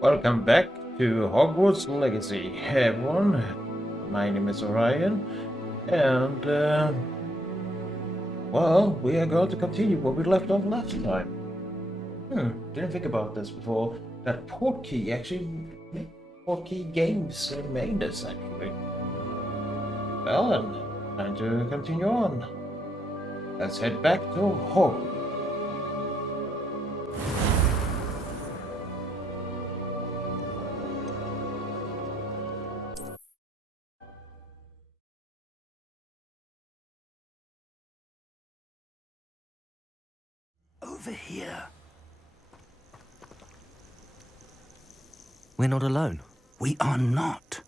Welcome back to Hogwarts Legacy, everyone. My name is Orion, and well, we are going to continue where we left off last time. Didn't think about this before. That portkey actually, portkey games made this actually. Well, then, time to continue on. Let's head back to Hogwarts. Over here. We're not alone. We are not.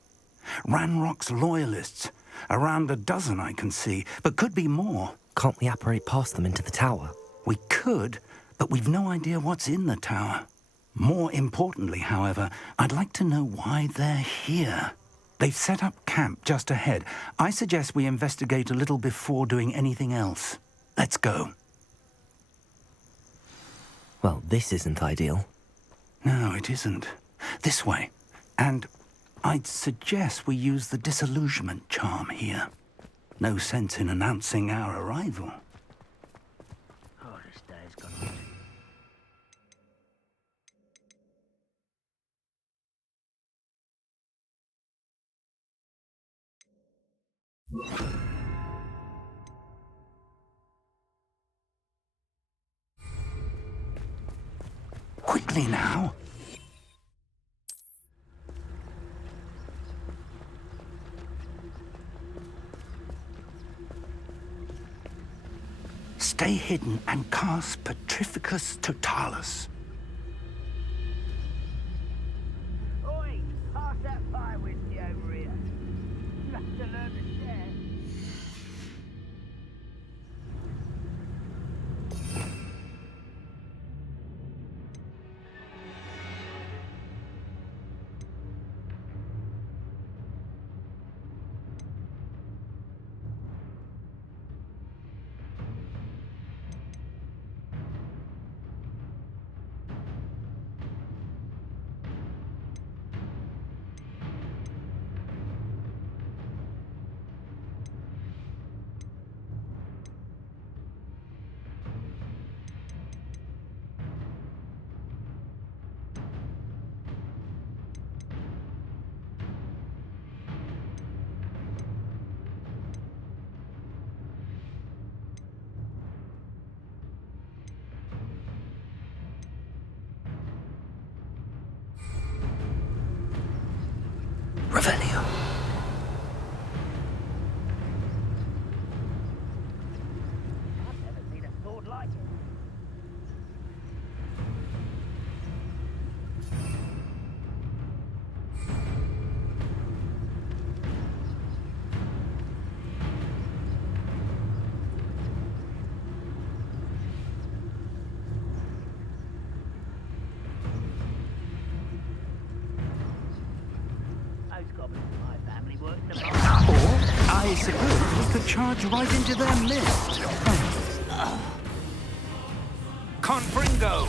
Ranrock's loyalists. Around a dozen I can see, but could be more. Can't we apparate past them into the tower? We could, but we've no idea what's in the tower. More importantly, however, I'd like to know why they're here. They've set up camp just ahead. I suggest we investigate a little before doing anything else. Let's go. Well, this isn't ideal. No, it isn't. This way. And I'd suggest we use the disillusionment charm here. No sense in announcing our arrival. Oh, this day is gonna be... Quickly now. Stay hidden and cast Petrificus Totalis. Oi! Pass that fire whiskey over here. You have to learn to share. Revelio. I've never seen a sword like it. Those goblins in my family work in the mine. Or, I suppose, we could charge right into their midst. Confringo!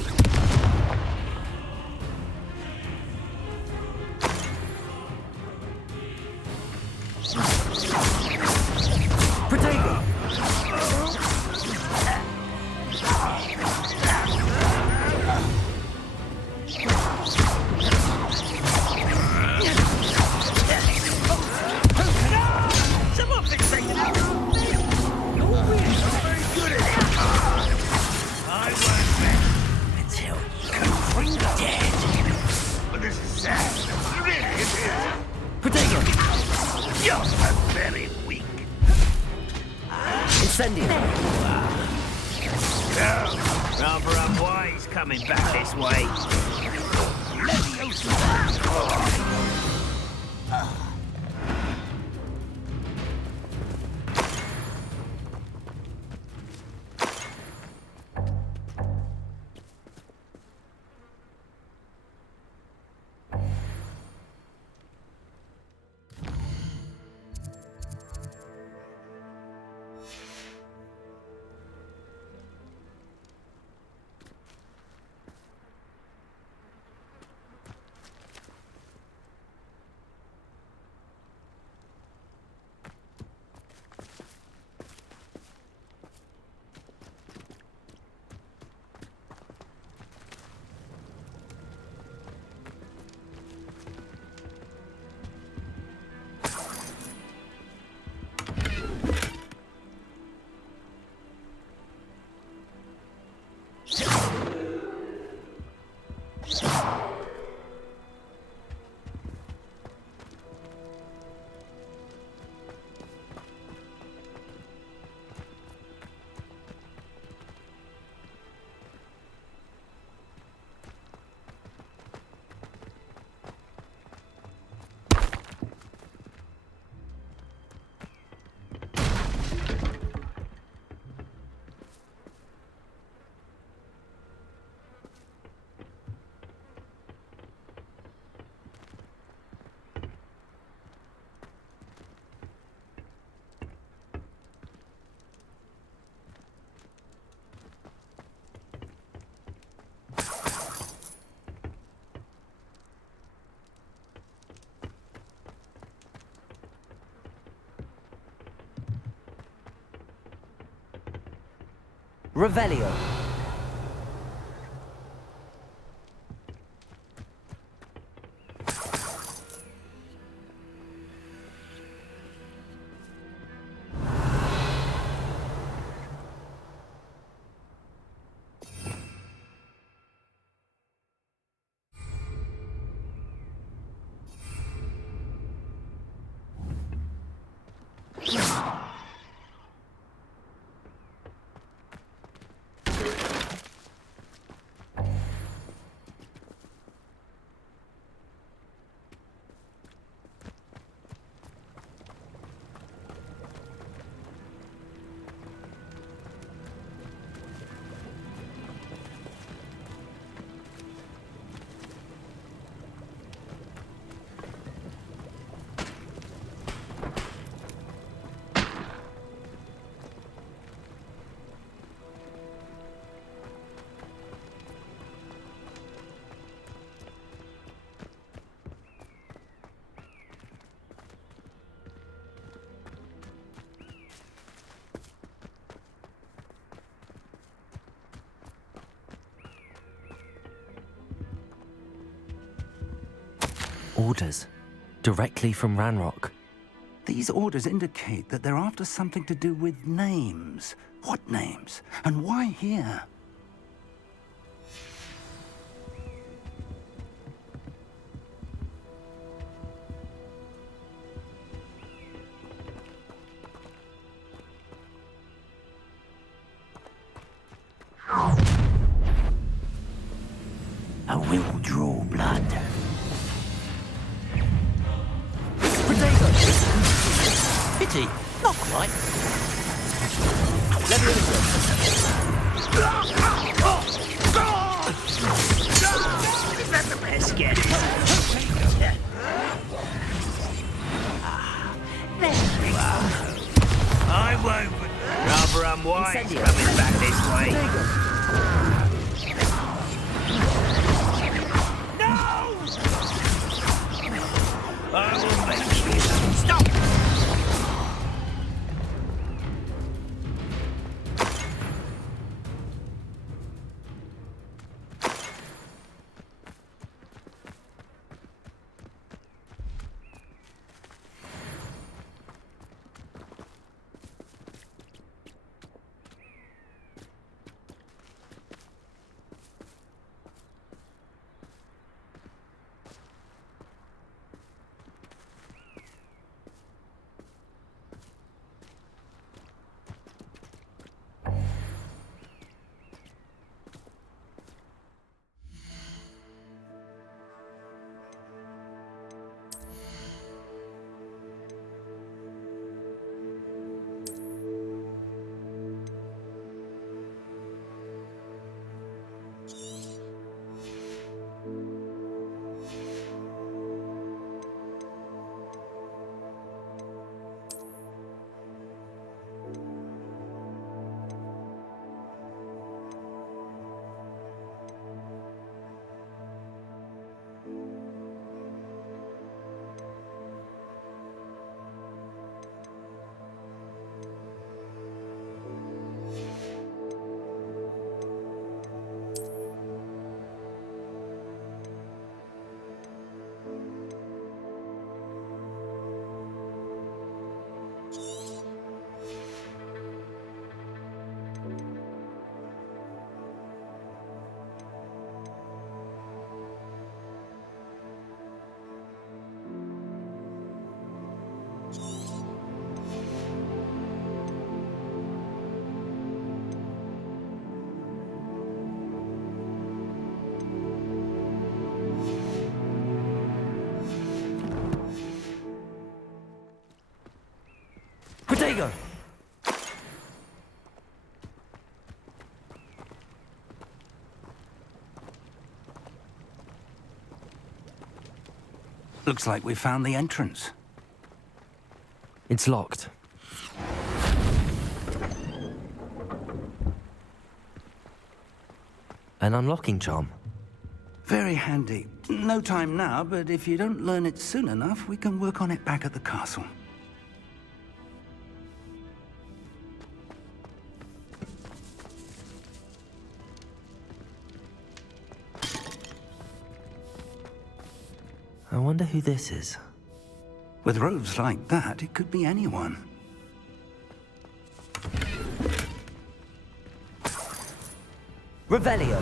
Protego! Someone fixate it out! You're really not very good at it! I won't bet until you're dead. But this is sad. Really, it is. Protego! You're very weak. Incendio! Rather unwise coming back this way. Leviosa! Revelio. Orders. Directly from Ranrock. These orders indicate that they're after something to do with names. What names? And why here? I will draw blood. Pity, not quite. Let me Is that the best guess? There you are. I won't, but rather unwise coming back this way. No! I will make you stop! Protego! Looks like we found the entrance. It's locked. An unlocking charm. Very handy. No time now, but if you don't learn it soon enough, we can work on it back at the castle. I wonder who this is. With robes like that, it could be anyone. Revelio!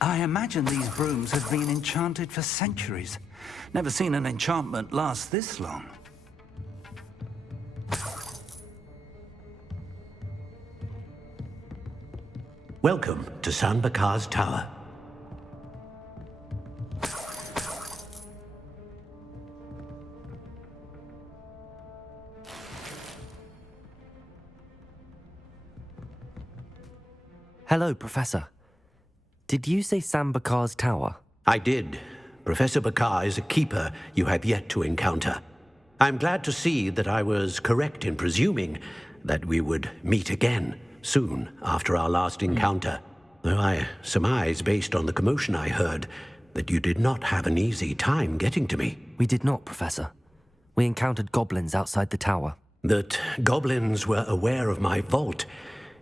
I imagine these brooms have been enchanted for centuries. Never seen an enchantment last this long. Welcome to San Bakar's Tower. Hello, Professor. Did you say Sam Bakar's tower? I did. Professor Bakar is a keeper you have yet to encounter. I'm glad to see that I was correct in presuming that we would meet again soon after our last encounter. Though I surmise, based on the commotion I heard, that you did not have an easy time getting to me. We did not, Professor. We encountered goblins outside the tower. That goblins were aware of my vault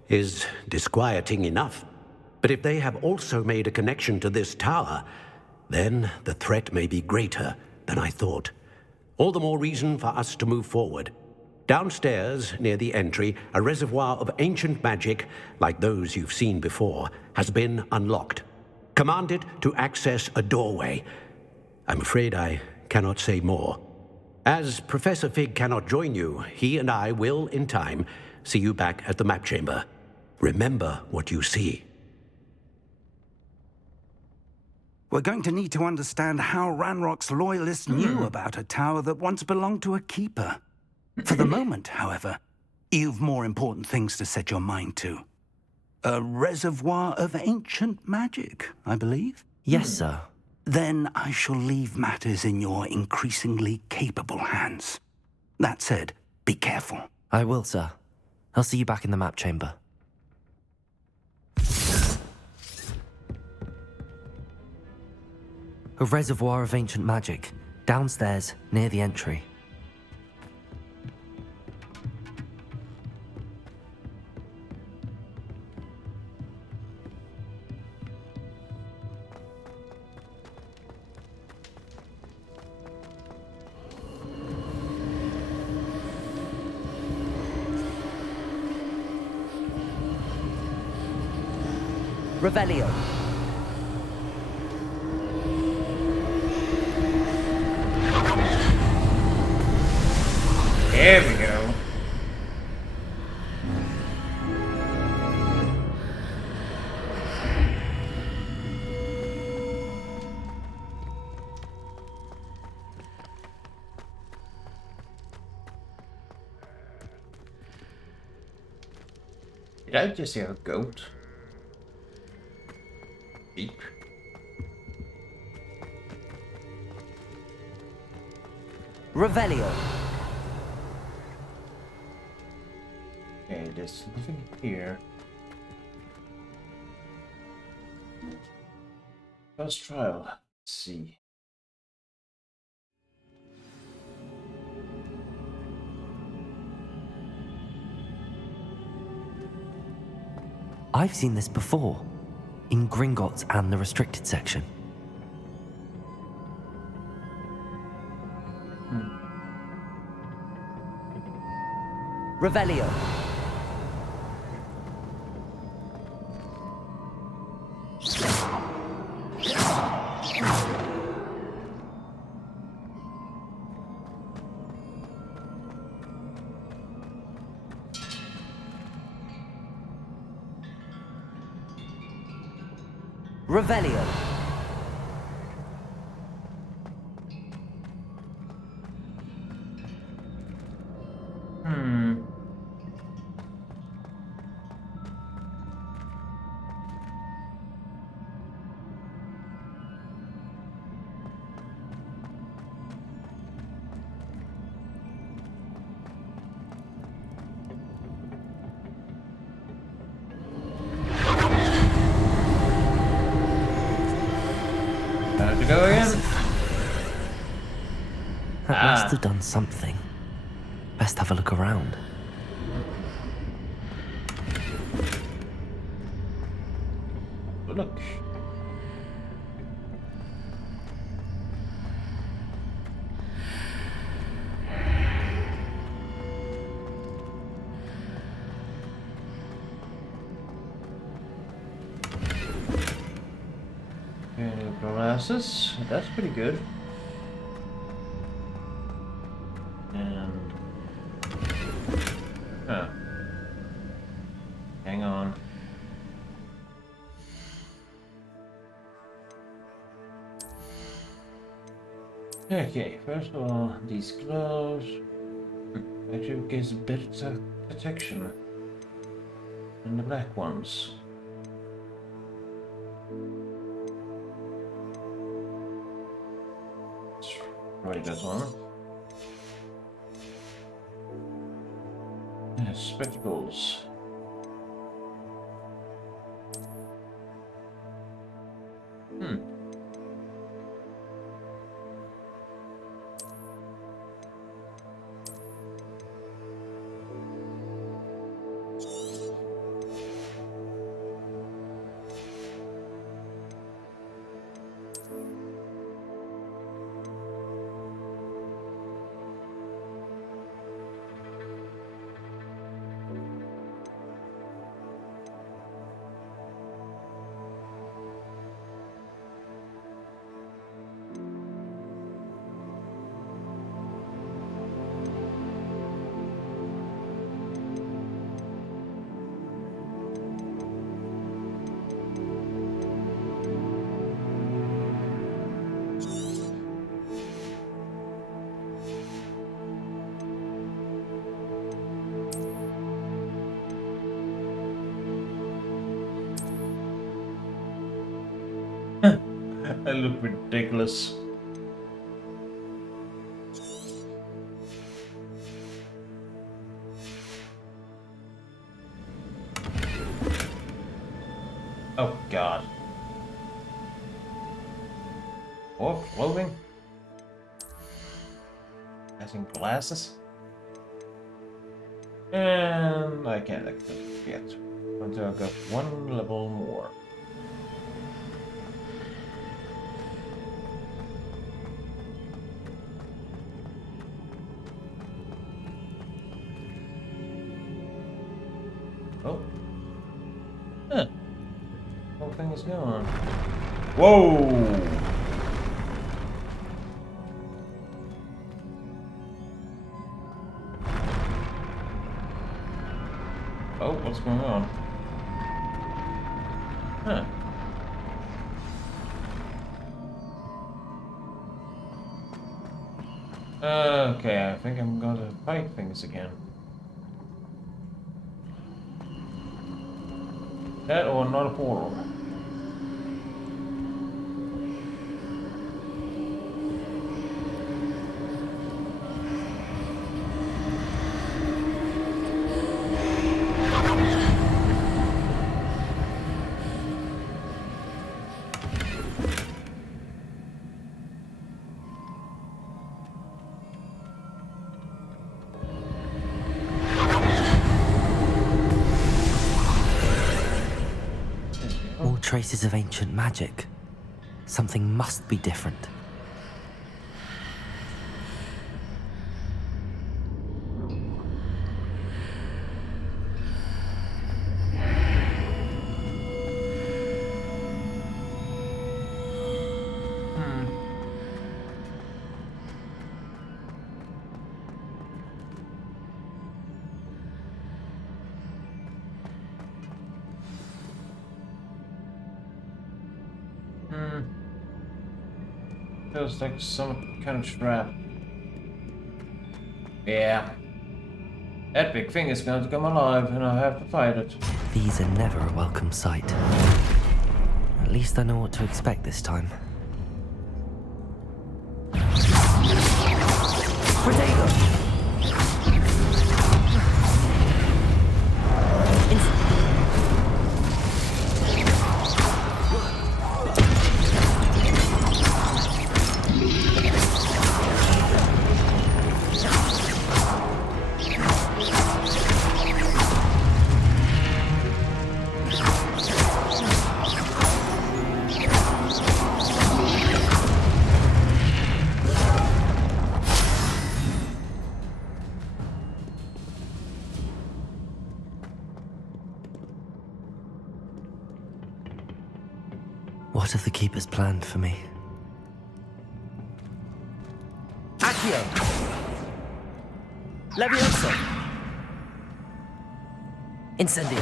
is disquieting enough. But if they have also made a connection to this tower, then the threat may be greater than I thought. All the more reason for us to move forward. Downstairs, near the entry, a reservoir of ancient magic, like those you've seen before, has been unlocked. Command it to access a doorway. I'm afraid I cannot say more. As Professor Fig cannot join you, he and I will, in time, see you back at the map chamber. Remember what you see. We're going to need to understand how Ranrock's loyalists knew about a tower that once belonged to a keeper. For the moment, however, you've more important things to set your mind to. A reservoir of ancient magic, I believe? Yes, sir. Then I shall leave matters in your increasingly capable hands. That said, be careful. I will, sir. I'll see you back in the map chamber. A reservoir of ancient magic, downstairs, near the entry. Revelio. There we go. Did I just hear a goat? Sheep. Revelio. Okay, there's nothing here. First trial. Let's see. I've seen this before, in Gringotts and the restricted section. Revelio. Revelio. Time to go again. That must have done something. Best have a look around. Look. Glasses. That's pretty good. And hang on. Okay, first of all, these gloves actually gives better protection than the black ones. Try this one. Yeah, spectacles. I look ridiculous. Oh God. More clothing? Passing glasses? And I can't activate it yet. Until I got one level more. Oh. Huh. Whole thing is gone. Whoa! Oh, what's going on? Huh. Okay, I think I'm gonna fight things again. That or not a portal. More traces of ancient magic. Something must be different. Feels like some kind of trap. Yeah. That big thing is going to come alive and I have to fight it. These are never a welcome sight. At least I know what to expect this time. Protego! What have the Keepers planned for me? Accio! Levioso! Incendio!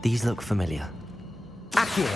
These look familiar. Accio!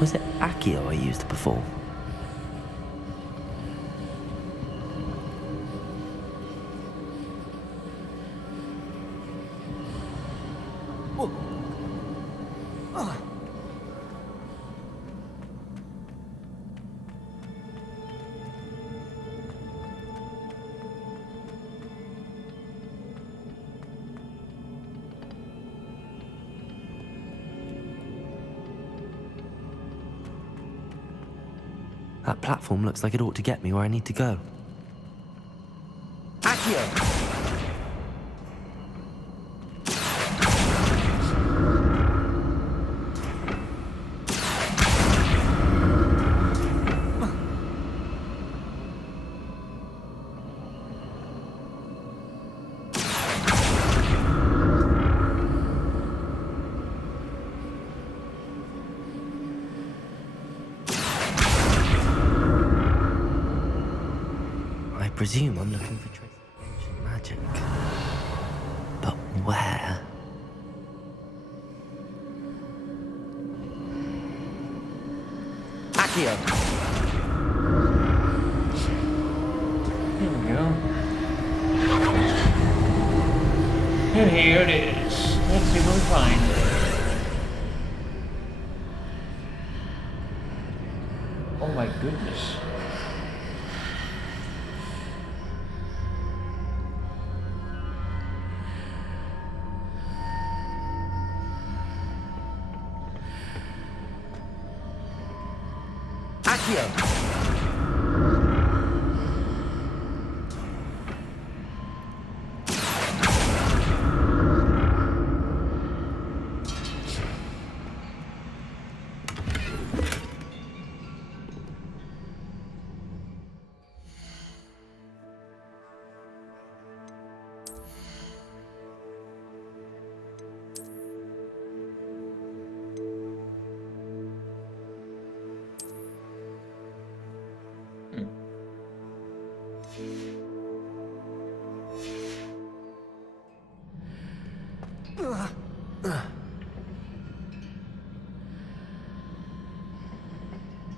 Was it Accio I used before? That platform looks like it ought to get me where I need to go. Accio! I presume I'm looking for traces of ancient magic. But where? Accio! Here we go. And here it is. Let's see what we find. Oh my goodness. Accio!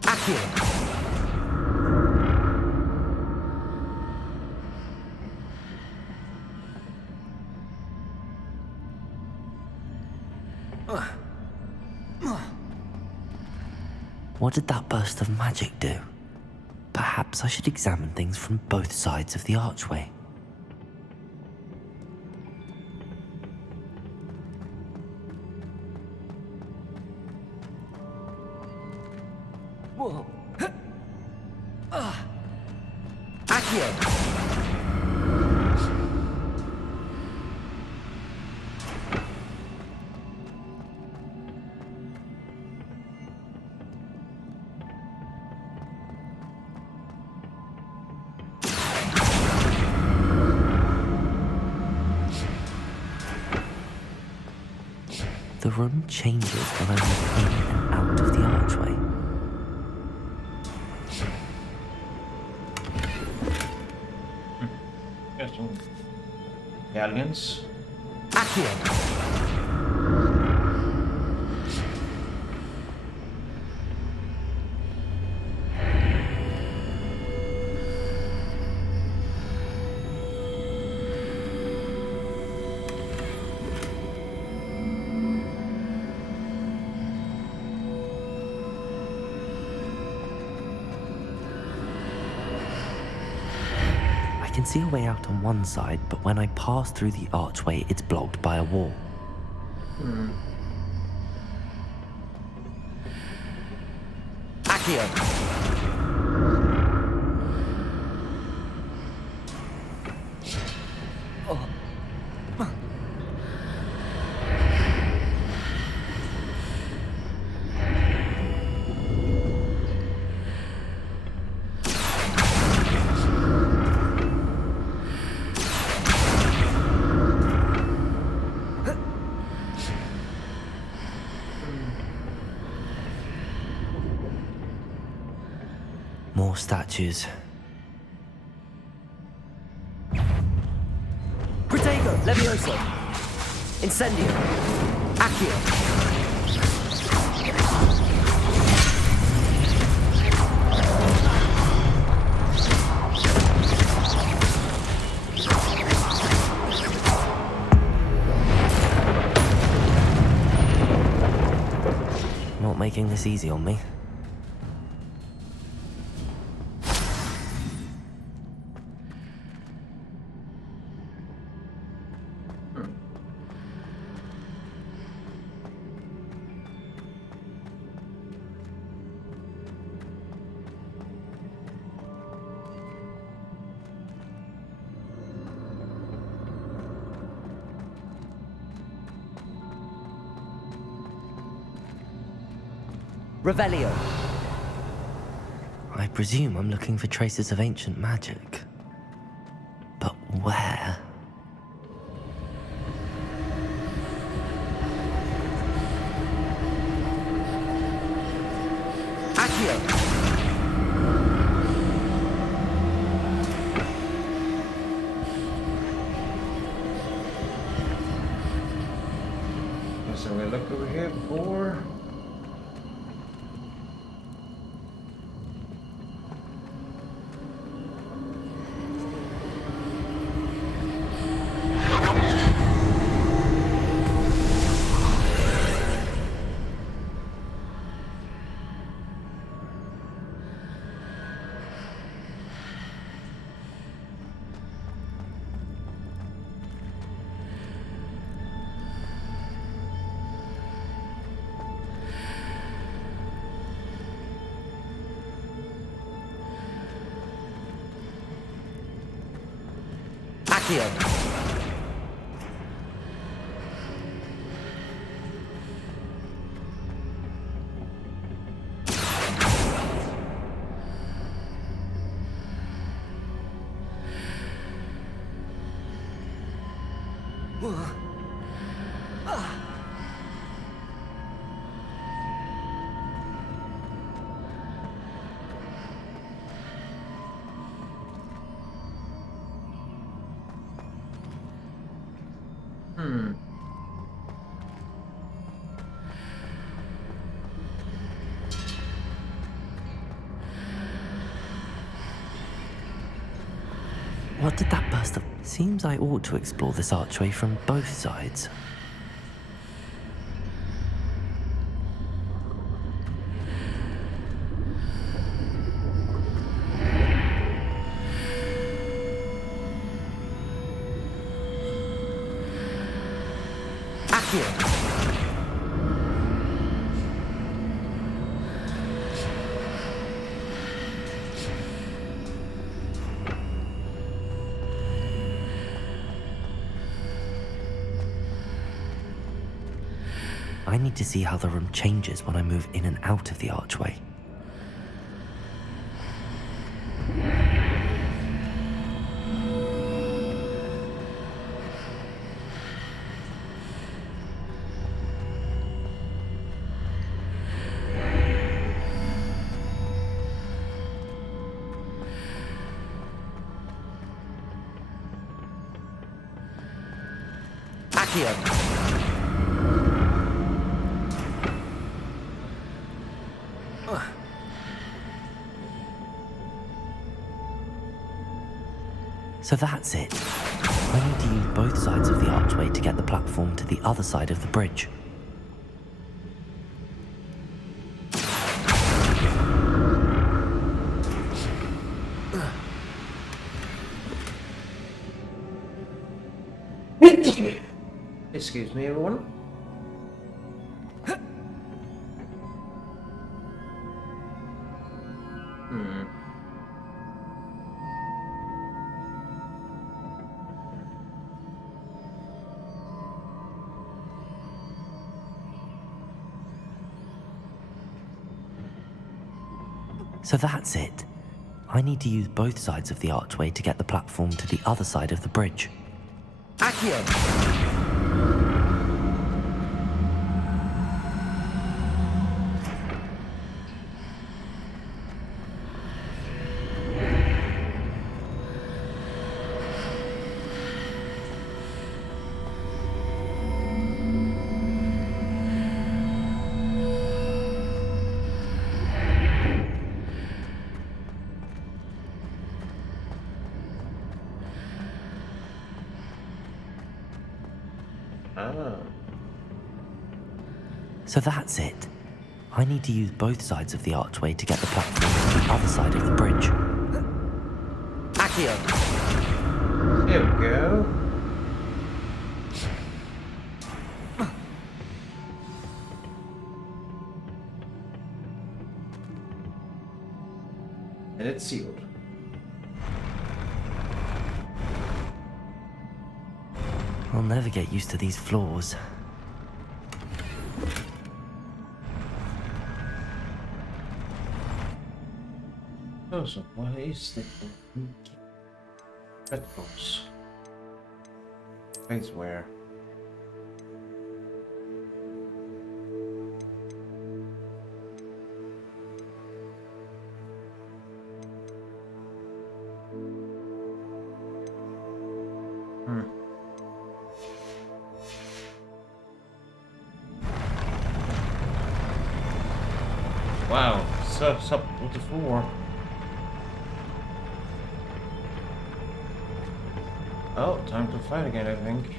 Accio! What did that burst of magic do? Perhaps I should examine things from both sides of the archway. Whoa! Accio! The room changes when I move in and out of the archway. Galleons. Accio! I can see a way out on one side, but when I pass through the archway, it's blocked by a wall. Accio! More statues. Protego! Levioso! Incendio! Accio! Not making this easy on me. Revelio. I presume I'm looking for traces of ancient magic. But where? Accio! So we looked over here before. Accio! What did that burst of... Seems I ought to explore this archway from both sides. Accio! I need to see how the room changes when I move in and out of the archway. So that's it. I need to use both sides of the archway to get the platform to the other side of the bridge. Excuse me, everyone. So that's it. I need to use both sides of the archway to get the platform to the other side of the bridge. So that's it. I need to use both sides of the archway to get the platform to the other side of the bridge. There we go. And it's sealed. I'll never get used to these floors. Oh, so what is the petals? Place where? Wow, so up with the floor. Oh, time to fight again, I think.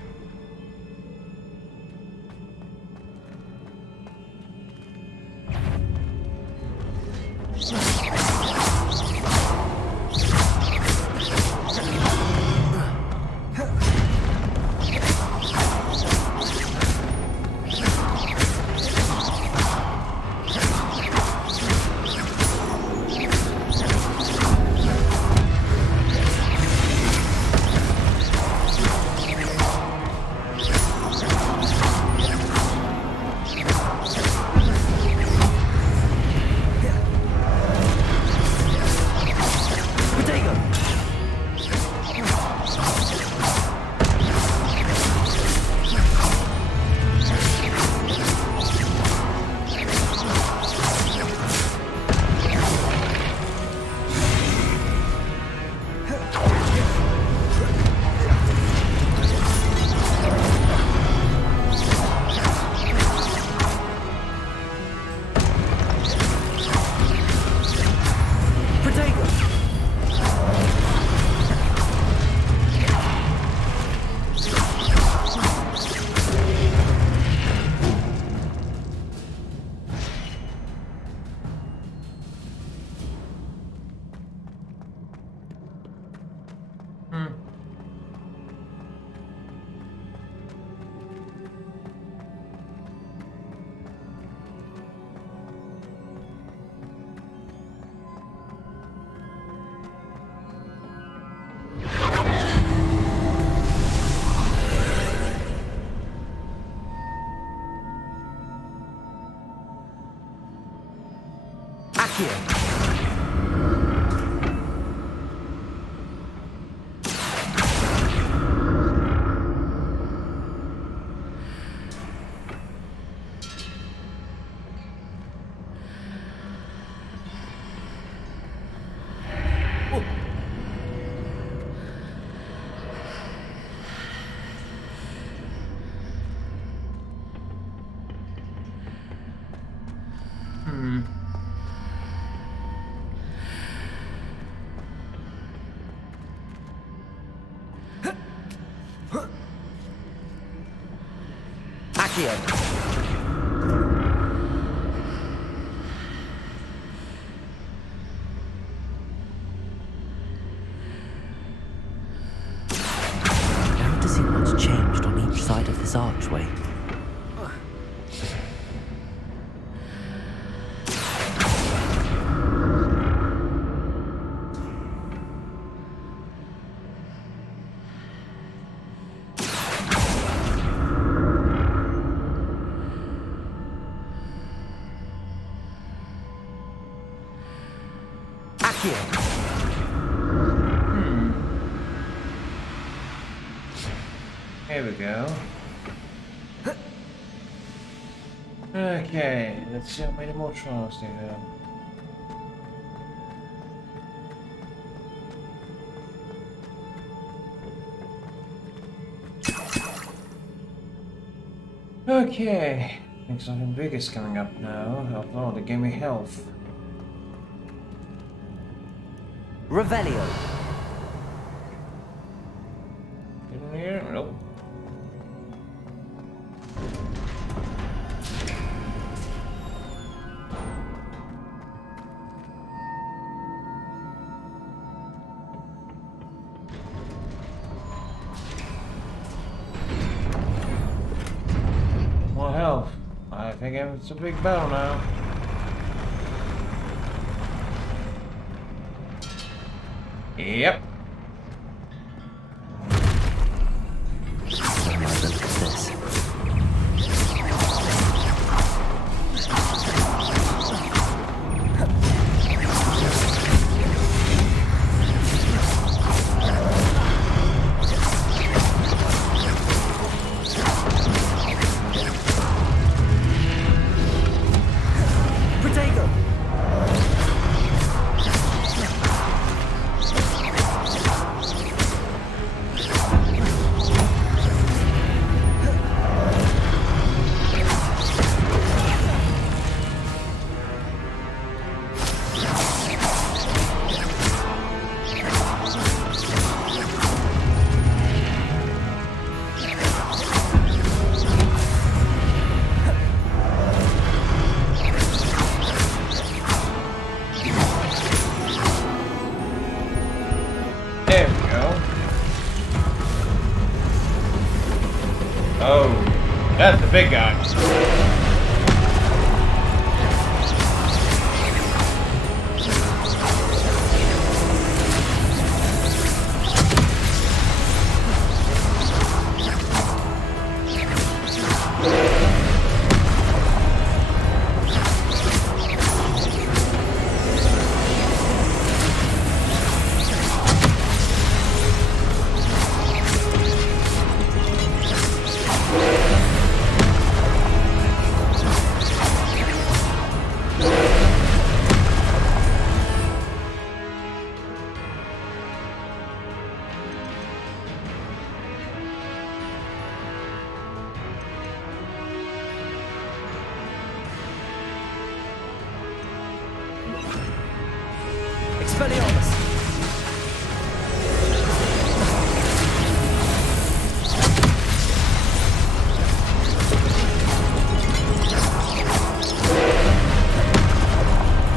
Accio. Noticing what's changed on each side of this archway. Here we go. Okay, let's see how many more trials they have. Okay, think something big is coming up now. Oh, they gave me health. Revelio. In here? Nope. More health. I think it's a big battle now. Yep. Look at this. Protego. There we go. Oh, that's the big guy. Expelliarmus.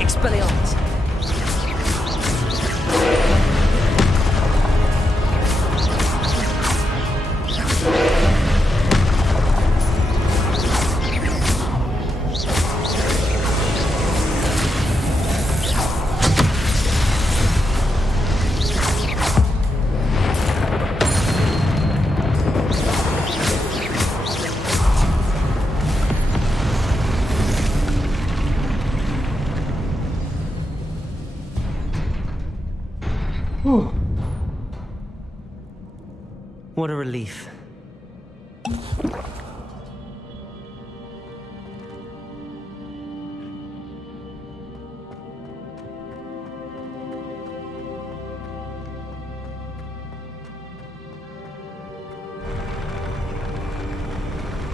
Expelliarmus. Whew. What a relief.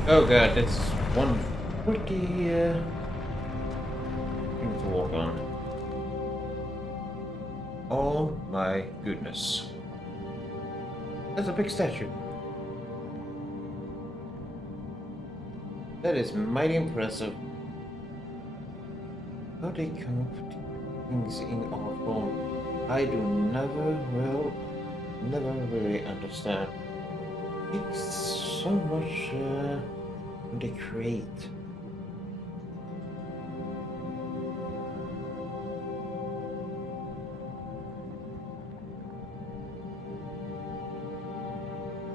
Oh god, that's one pretty thing to walk on. Oh my goodness. That's a big statue. That is mighty impressive. How they come up with things in our form, I do never really understand. It's so much when they create.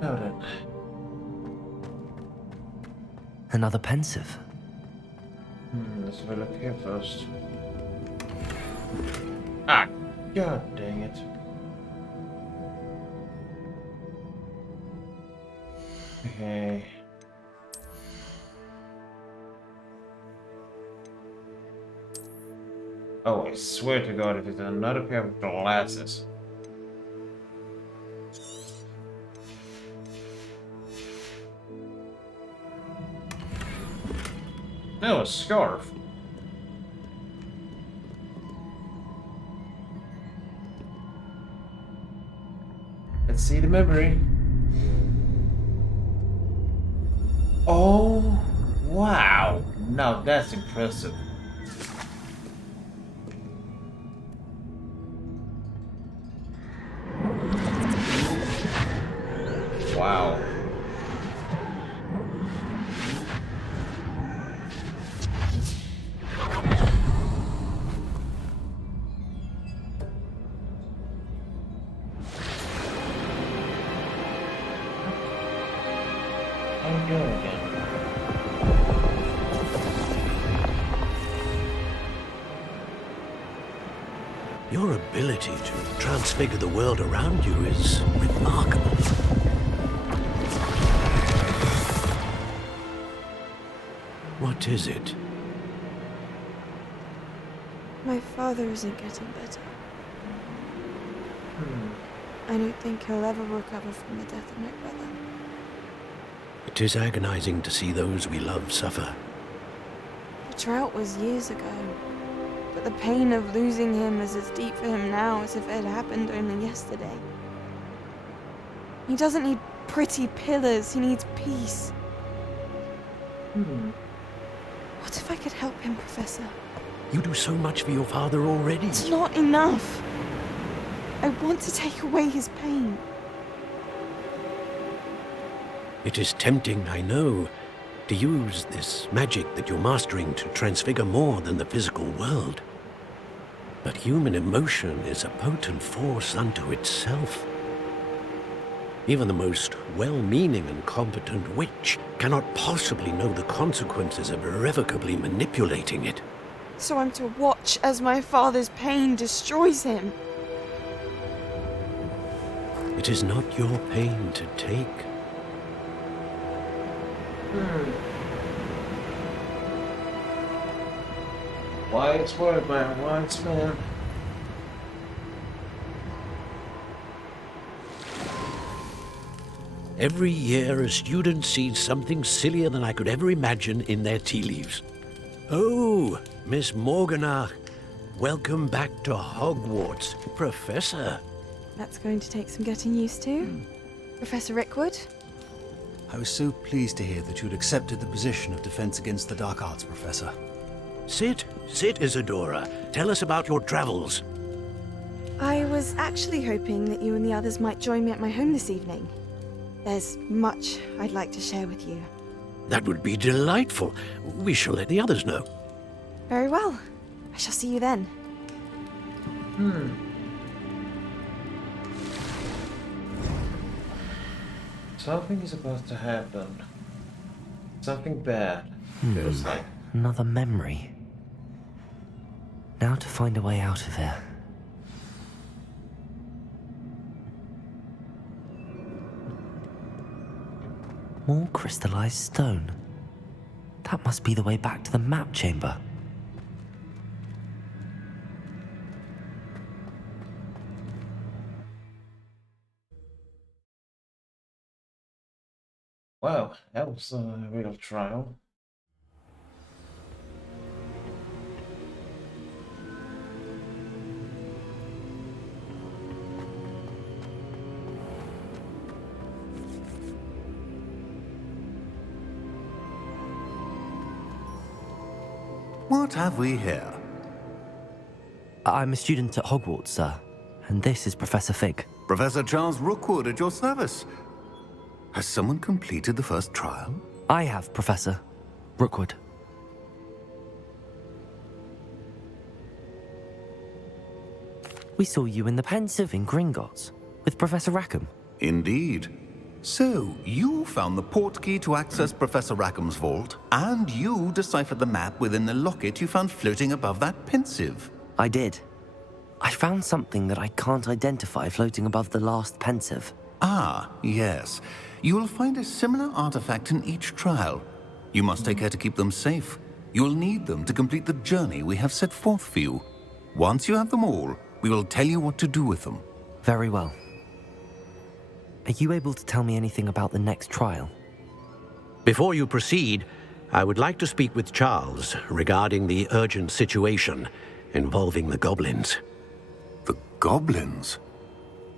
Now then. Another pensive. Let's have a look here first. Ah, god dang it. Okay. Oh, I swear to God, if it's another pair of glasses. No, a scarf. Let's see the memory. Oh, wow. Now that's impressive. Wow. How we doing again? Your ability to transfigure the world around you is remarkable. What is it? My father isn't getting better. I don't think he'll ever recover from the death of my brother. It is agonizing to see those we love suffer. The drought was years ago, but the pain of losing him is as deep for him now as if it had happened only yesterday. He doesn't need pretty pillars, he needs peace. What if I could help him, Professor? You do so much for your father already. It's not enough. I want to take away his pain. It is tempting, I know, to use this magic that you're mastering to transfigure more than the physical world. But human emotion is a potent force unto itself. Even the most well-meaning and competent witch cannot possibly know the consequences of irrevocably manipulating it. So I'm to watch as my father's pain destroys him. It is not your pain to take. Wise word, man. Wise man. Every year, a student sees something sillier than I could ever imagine in their tea leaves. Oh, Miss Morganach, welcome back to Hogwarts, Professor. That's going to take some getting used to. Professor Rickwood? I was so pleased to hear that you'd accepted the position of Defense Against the Dark Arts, Professor. Sit, Isadora. Tell us about your travels. I was actually hoping that you and the others might join me at my home this evening. There's much I'd like to share with you. That would be delightful. We shall let the others know. Very well. I shall see you then. Something is about to happen. Something bad. Feels like. Another memory. Now to find a way out of here. More crystallized stone. That must be the way back to the map chamber. Wow, that was a real trial. What have we here? I'm a student at Hogwarts, sir, and this is Professor Fig. Professor Charles Rookwood at your service. Has someone completed the first trial? I have, Professor Rookwood. We saw you in the Pensive in Gringotts with Professor Rackham. Indeed. So, you found the portkey to access Professor Rackham's vault, and you deciphered the map within the locket you found floating above that Pensive. I did. I found something that I can't identify floating above the last Pensive. Ah, yes. You will find a similar artifact in each trial. You must take care to keep them safe. You will need them to complete the journey we have set forth for you. Once you have them all, we will tell you what to do with them. Very well. Are you able to tell me anything about the next trial? Before you proceed, I would like to speak with Charles regarding the urgent situation involving the goblins. The goblins?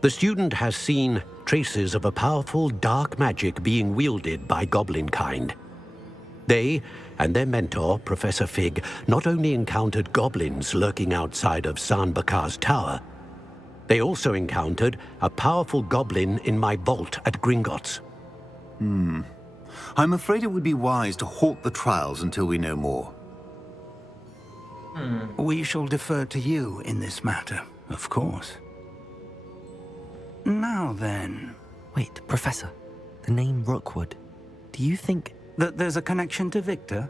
The student has seen traces of a powerful dark magic being wielded by goblin kind. They and their mentor, Professor Fig, not only encountered goblins lurking outside of Sanbakar's tower, they also encountered a powerful goblin in my vault at Gringotts. I'm afraid it would be wise to halt the trials until we know more. We shall defer to you in this matter, of course. Now then, Wait, Professor. The name Rookwood. Do you think... that there's a connection to Victor?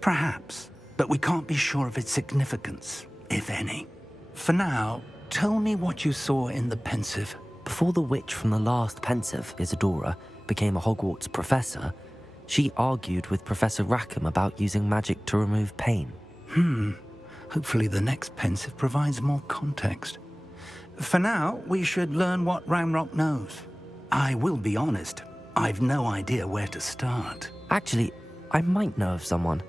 Perhaps, but we can't be sure of its significance, if any. For now, tell me what you saw in the Pensive. Before the witch from the last Pensive, Isadora, became a Hogwarts professor, she argued with Professor Rackham about using magic to remove pain. Hopefully the next Pensive provides more context. For now, we should learn what Ramrock knows. I will be honest, I've no idea where to start. Actually, I might know of someone.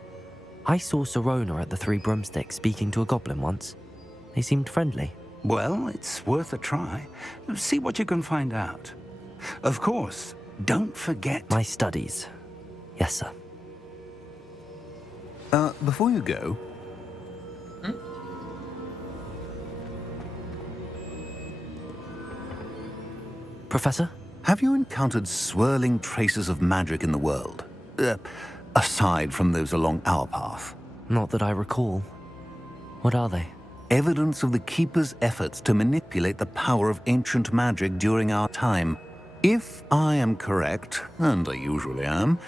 I saw Serona at the Three Broomsticks speaking to a goblin once. They seemed friendly. Well, it's worth a try. See what you can find out. Of course, don't forget... My studies. Yes, sir. Before you go... Professor? Have you encountered swirling traces of magic in the world? Aside from those along our path? Not that I recall. What are they? Evidence of the Keeper's efforts to manipulate the power of ancient magic during our time. If I am correct, and I usually am,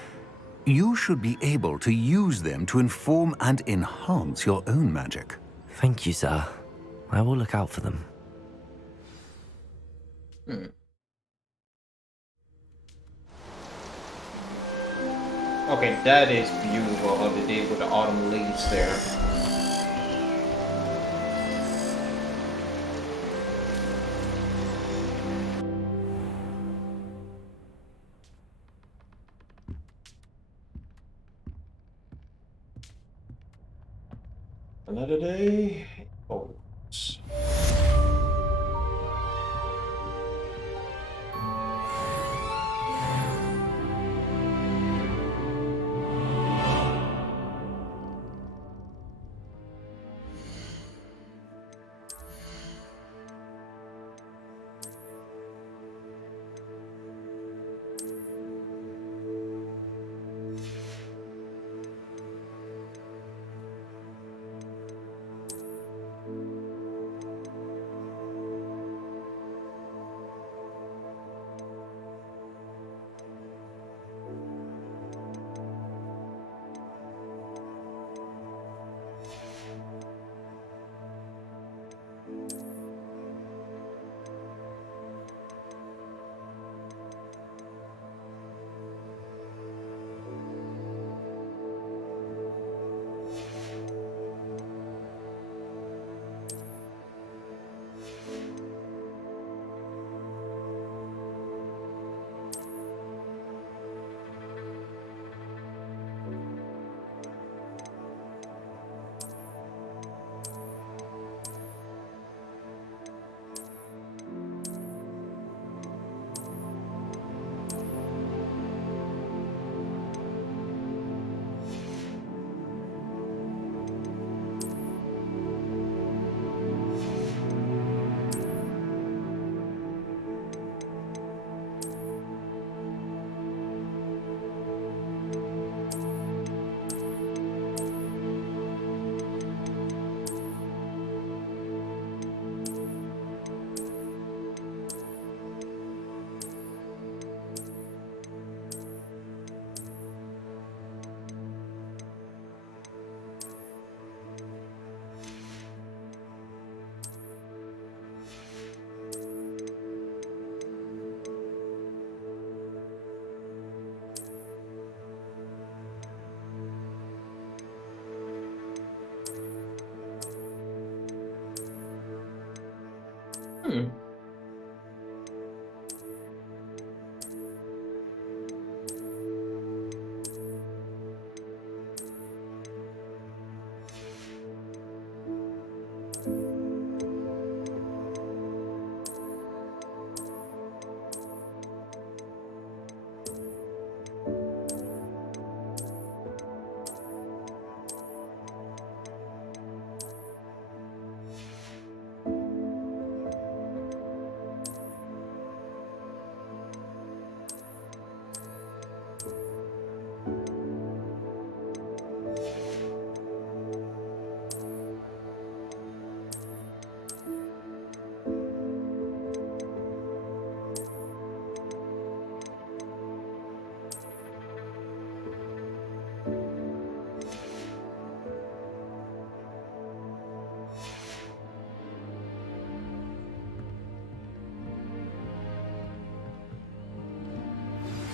you should be able to use them to inform and enhance your own magic. Thank you, sir. I will look out for them. Okay, that is beautiful how they did with the autumn leaves there. Another day. Oh.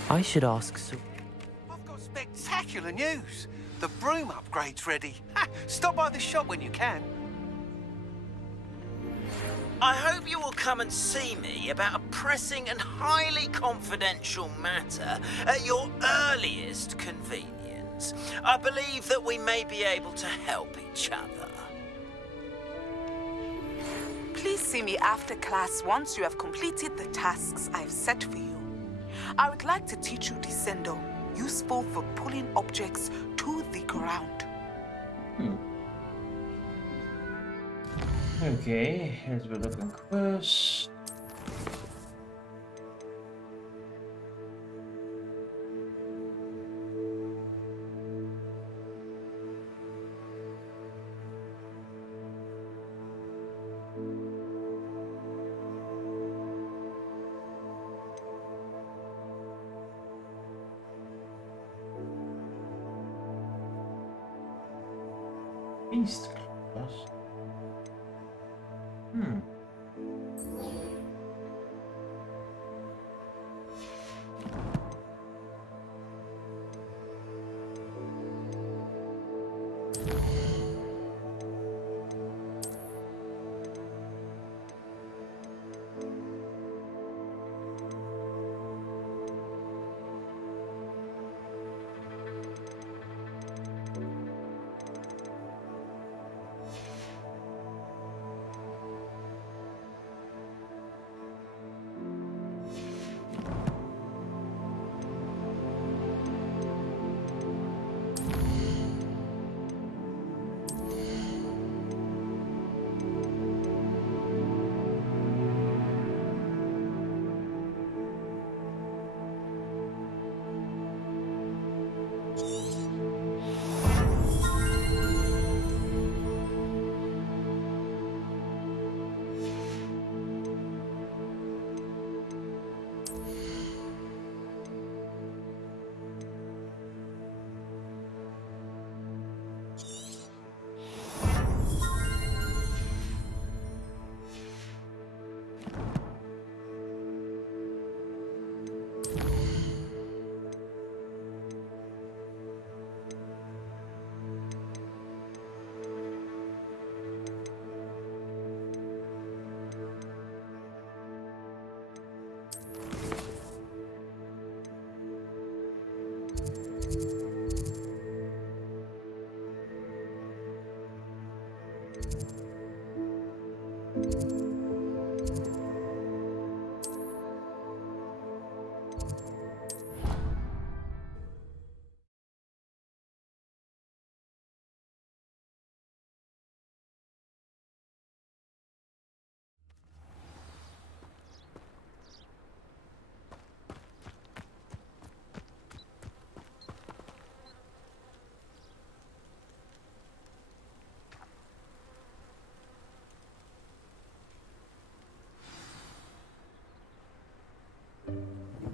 I should ask I've got spectacular news. The broom upgrade's ready. Ha! Stop by the shop when you can. I hope you will come and see me about a pressing and highly confidential matter at your earliest convenience. I believe that we may be able to help each other. Please see me after class once you have completed the tasks I've set for you. I would like to teach you Descendo, useful for pulling objects to the ground. Okay, here's the looking quest. Beast class.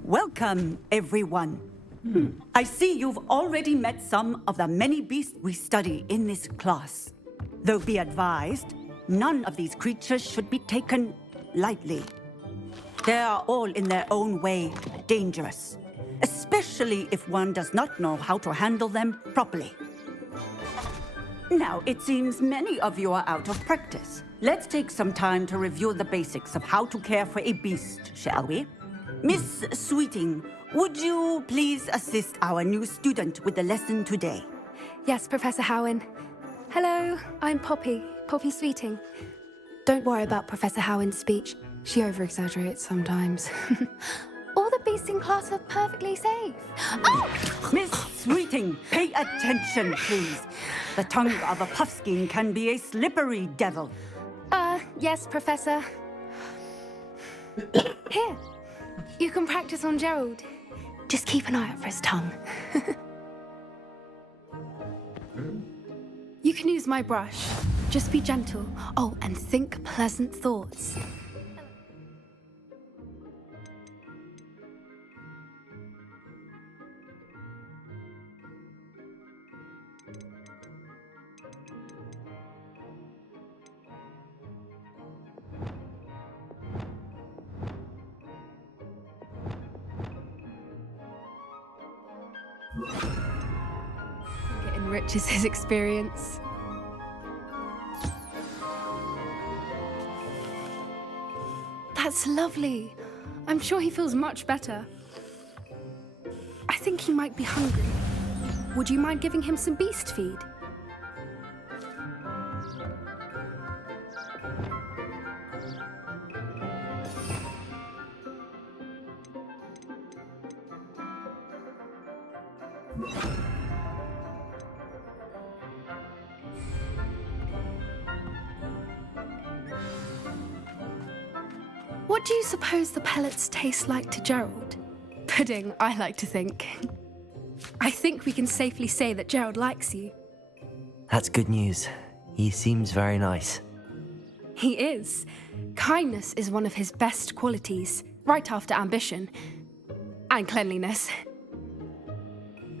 Welcome, everyone. I see you've already met some of the many beasts we study in this class. Though be advised, none of these creatures should be taken lightly. They are all in their own way dangerous, especially if one does not know how to handle them properly. Now, it seems many of you are out of practice. Let's take some time to review the basics of how to care for a beast, shall we? Miss Sweeting, would you please assist our new student with the lesson today? Yes, Professor Howen. Hello, I'm Poppy Sweeting. Don't worry about Professor Howen's speech. She over-exaggerates sometimes. All the beasts in class are perfectly safe. Oh! Miss Sweeting, pay attention, please. The tongue of a puffskein can be a slippery devil. Yes, Professor. Here, you can practice on Gerald. Just keep an eye out for his tongue. You can use my brush. Just be gentle. Oh, and think pleasant thoughts. enriches his experience. That's lovely. I'm sure he feels much better. I think he might be hungry. Would you mind giving him some beast feed? What do you suppose the pellets taste like to Gerald? Pudding, I like to think. I think we can safely say that Gerald likes you. That's good news. He seems very nice. He is. Kindness is one of his best qualities, right after ambition. And cleanliness.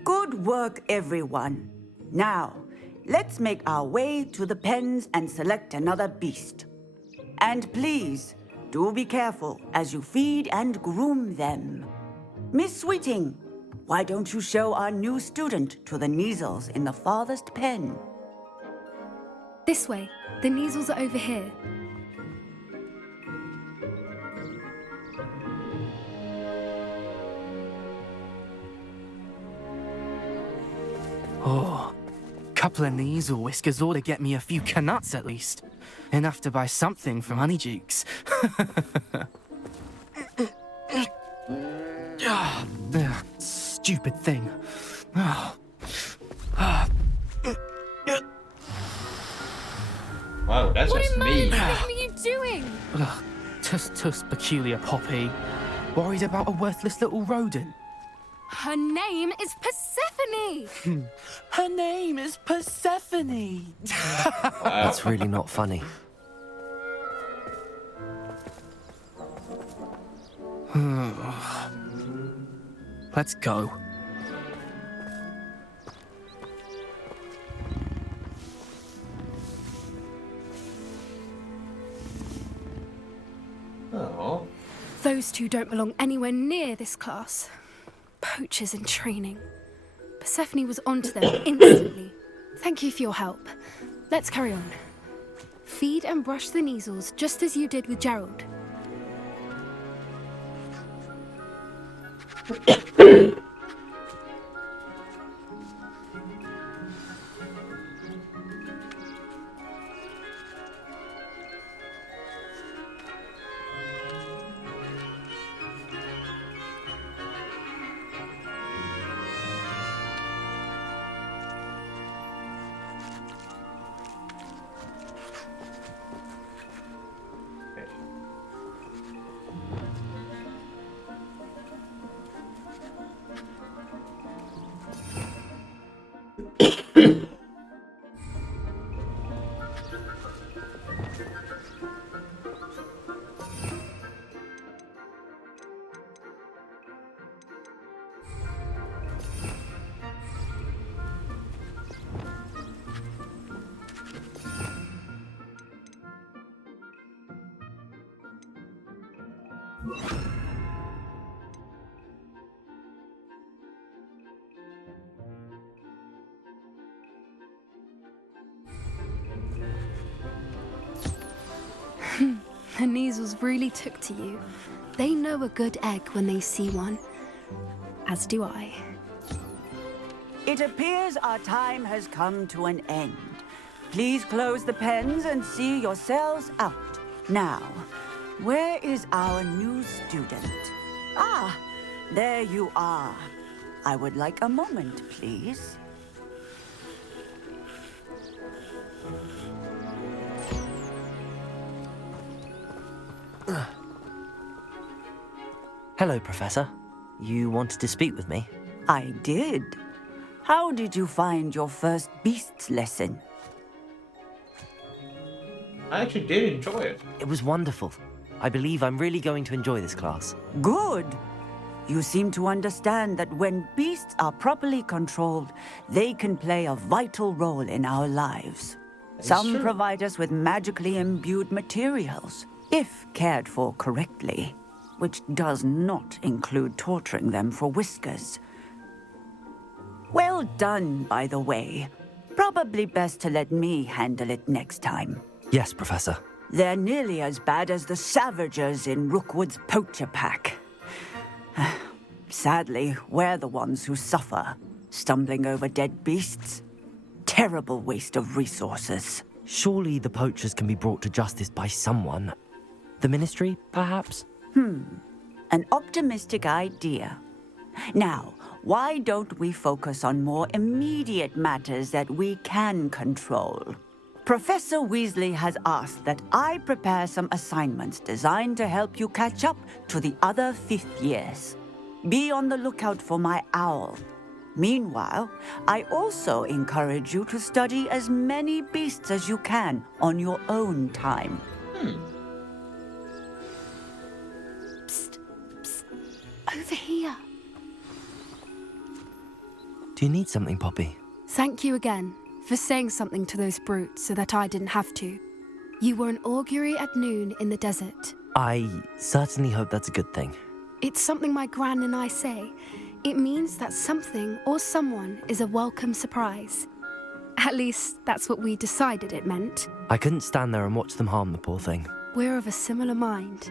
Good work, everyone. Now, let's make our way to the pens and select another beast. And please, do be careful as you feed and groom them. Miss Sweeting, why don't you show our new student to the Neasels in the farthest pen? This way. The Neasels are over here. Oh, couple of Neasel whiskers ought to get me a few canuts at least. Enough to buy something from Honeydukes. Stupid thing. Wow, that's What just in me. Merlin's name are you doing? Tuss, peculiar Poppy. Worried about a worthless little rodent? Her name is Persephone! Her name is Persephone! That's really not funny. Let's go. Oh. Those two don't belong anywhere near this class. Poachers in training. Persephone was onto them instantly. Thank you for your help. Let's carry on. Feed and brush the Neasels just as you did with Gerald. The Neasels really took to you. They know a good egg when they see one. As do I. It appears our time has come to an end. Please close the pens and see yourselves out. Now, where is our new student? Ah, there you are. I would like a moment, please. Hello, Professor. You wanted to speak with me? I did. How did you find your first beasts lesson? I actually did enjoy it. It was wonderful. I believe I'm really going to enjoy this class. Good. You seem to understand that when beasts are properly controlled, they can play a vital role in our lives. Some true. provide us with magically imbued materials, if cared for correctly, which does not include torturing them for whiskers. Well done, by the way. Probably best to let me handle it next time. Yes, Professor. They're nearly as bad as the Savagers in Rookwood's poacher pack. Sadly, we're the ones who suffer, stumbling over dead beasts. Terrible waste of resources. Surely the poachers can be brought to justice by someone. The Ministry, perhaps? An optimistic idea. Now, why don't we focus on more immediate matters that we can control? Professor Weasley has asked that I prepare some assignments designed to help you catch up to the other fifth years. Be on the lookout for my owl. Meanwhile, I also encourage you to study as many beasts as you can on your own time. Psst, psst. Over here. Do you need something, Poppy? Thank you again for saying something to those brutes so that I didn't have to. You were an augury at noon in the desert. I certainly hope that's a good thing. It's something my gran and I say. It means that something or someone is a welcome surprise. At least, that's what we decided it meant. I couldn't stand there and watch them harm the poor thing. We're of a similar mind.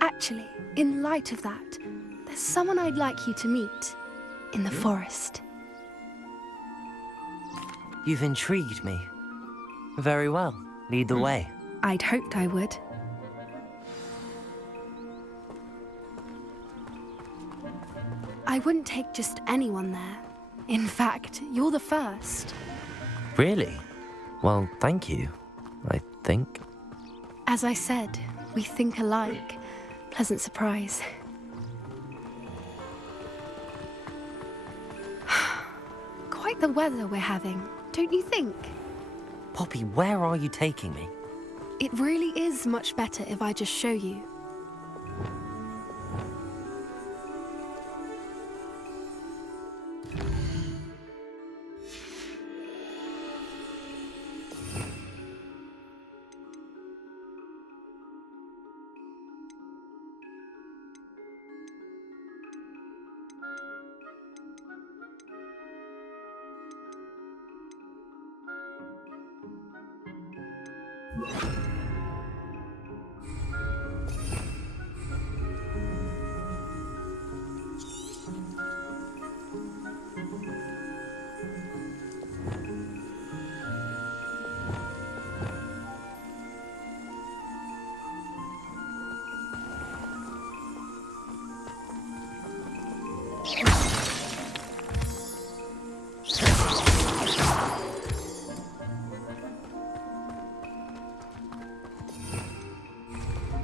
Actually, in light of that, there's someone I'd like you to meet in the forest. You've intrigued me. Very well. Lead the way. I'd hoped I would. I wouldn't take just anyone there. In fact, you're the first. Really? Well, thank you, I think. As I said, we think alike. Pleasant surprise. Quite the weather we're having, don't you think? Poppy, where are you taking me? It really is much better if I just show you.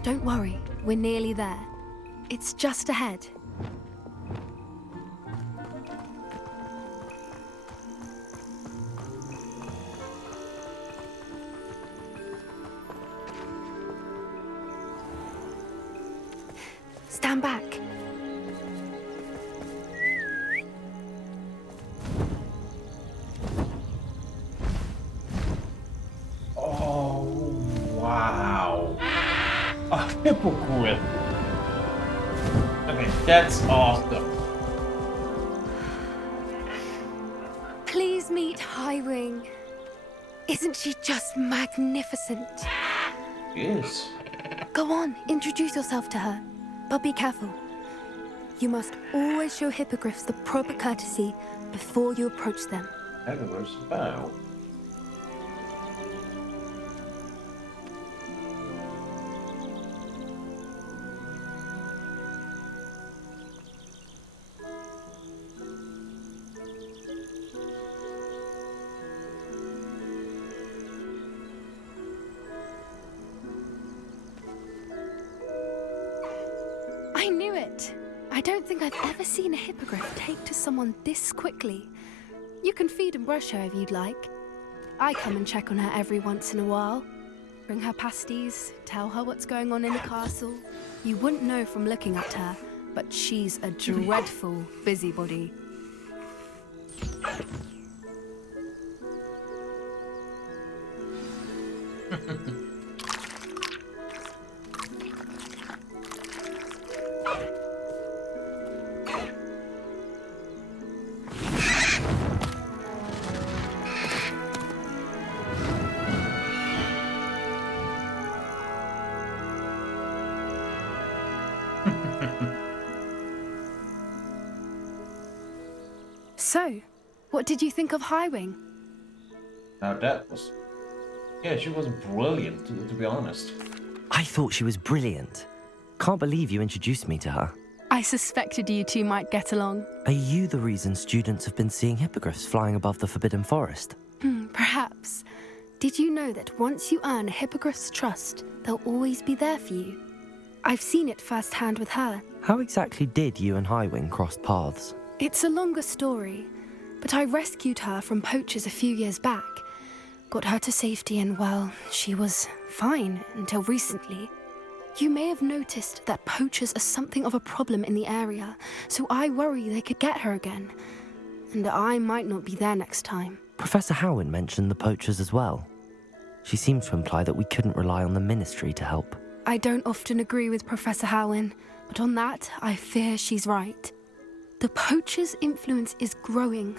Don't worry, we're nearly there. It's just ahead. Stand back. Oh, wow. A hippogriff. Okay, that's awesome. Please meet Highwing. Isn't she just magnificent? Yes. Go on, introduce yourself to her. But be careful. You must always show hippogriffs the proper courtesy before you approach them. Hippogriffs bow. I knew it! I don't think I've ever seen a hippogriff take to someone this quickly. You can feed and brush her if you'd like. I come and check on her every once in a while. Bring her pasties, tell her what's going on in the castle. You wouldn't know from looking at her, but she's a dreadful busybody. So, what did you think of Highwing? Now that was... Yeah, she was brilliant, to be honest. I thought she was brilliant. Can't believe you introduced me to her. I suspected you two might get along. Are you the reason students have been seeing hippogriffs flying above the Forbidden Forest? Perhaps. Did you know that once you earn a hippogriff's trust, they'll always be there for you? I've seen it firsthand with her. How exactly did you and Highwing cross paths? It's a longer story, but I rescued her from poachers a few years back. Got her to safety and, well, she was fine until recently. You may have noticed that poachers are something of a problem in the area, so I worry they could get her again. And I might not be there next time. Professor Howin mentioned the poachers as well. She seemed to imply that we couldn't rely on the Ministry to help. I don't often agree with Professor Howin, but on that, I fear she's right. The poachers' influence is growing.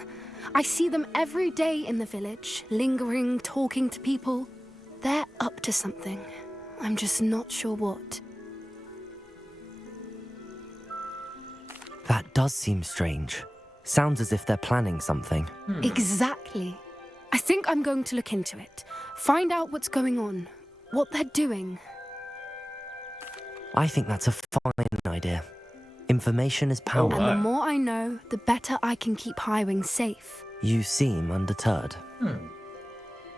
I see them every day in the village, lingering, talking to people. They're up to something. I'm just not sure what. That does seem strange. Sounds as if they're planning something. Exactly. I think I'm going to look into it. Find out what's going on, what they're doing. I think that's a fine idea. Information is power. And the more I know, the better I can keep Highwing safe. You seem undeterred.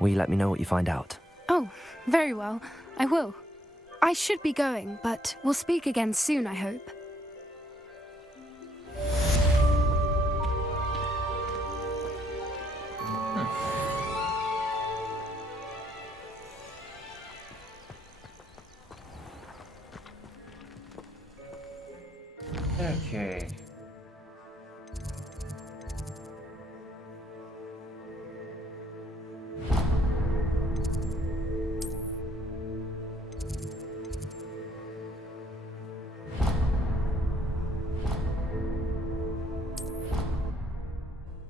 Will you let me know what you find out? Oh, very well. I will. I should be going, but we'll speak again soon, I hope. Okay.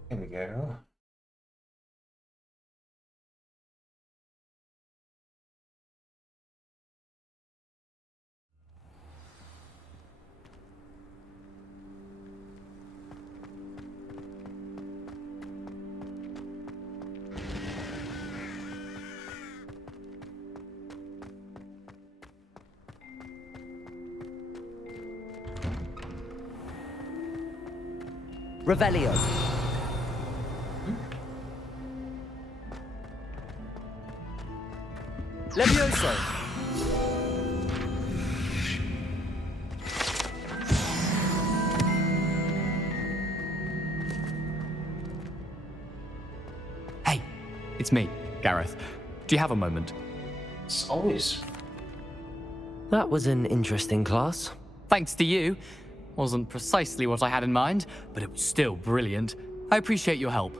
Here we go. Revelio. Levioso. Hey, it's me, Gareth. Do you have a moment? It's always. That was an interesting class. Thanks to you. Wasn't precisely what I had in mind, but it was still brilliant. I appreciate your help.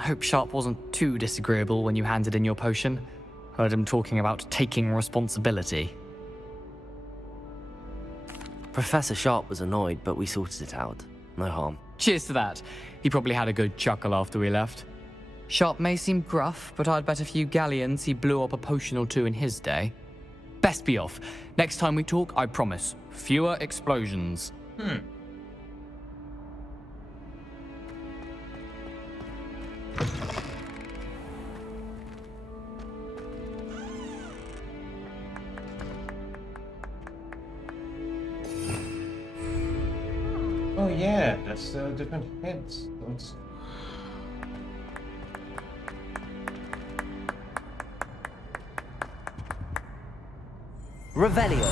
I hope Sharp wasn't too disagreeable when you handed in your potion. Heard him talking about taking responsibility. Professor Sharp was annoyed, but we sorted it out. No harm. Cheers to that. He probably had a good chuckle after we left. Sharp may seem gruff, but I'd bet a few galleons he blew up a potion or two in his day. Best be off. Next time we talk, I promise. Fewer explosions. Oh yeah, that's different heads. That's... Revelio.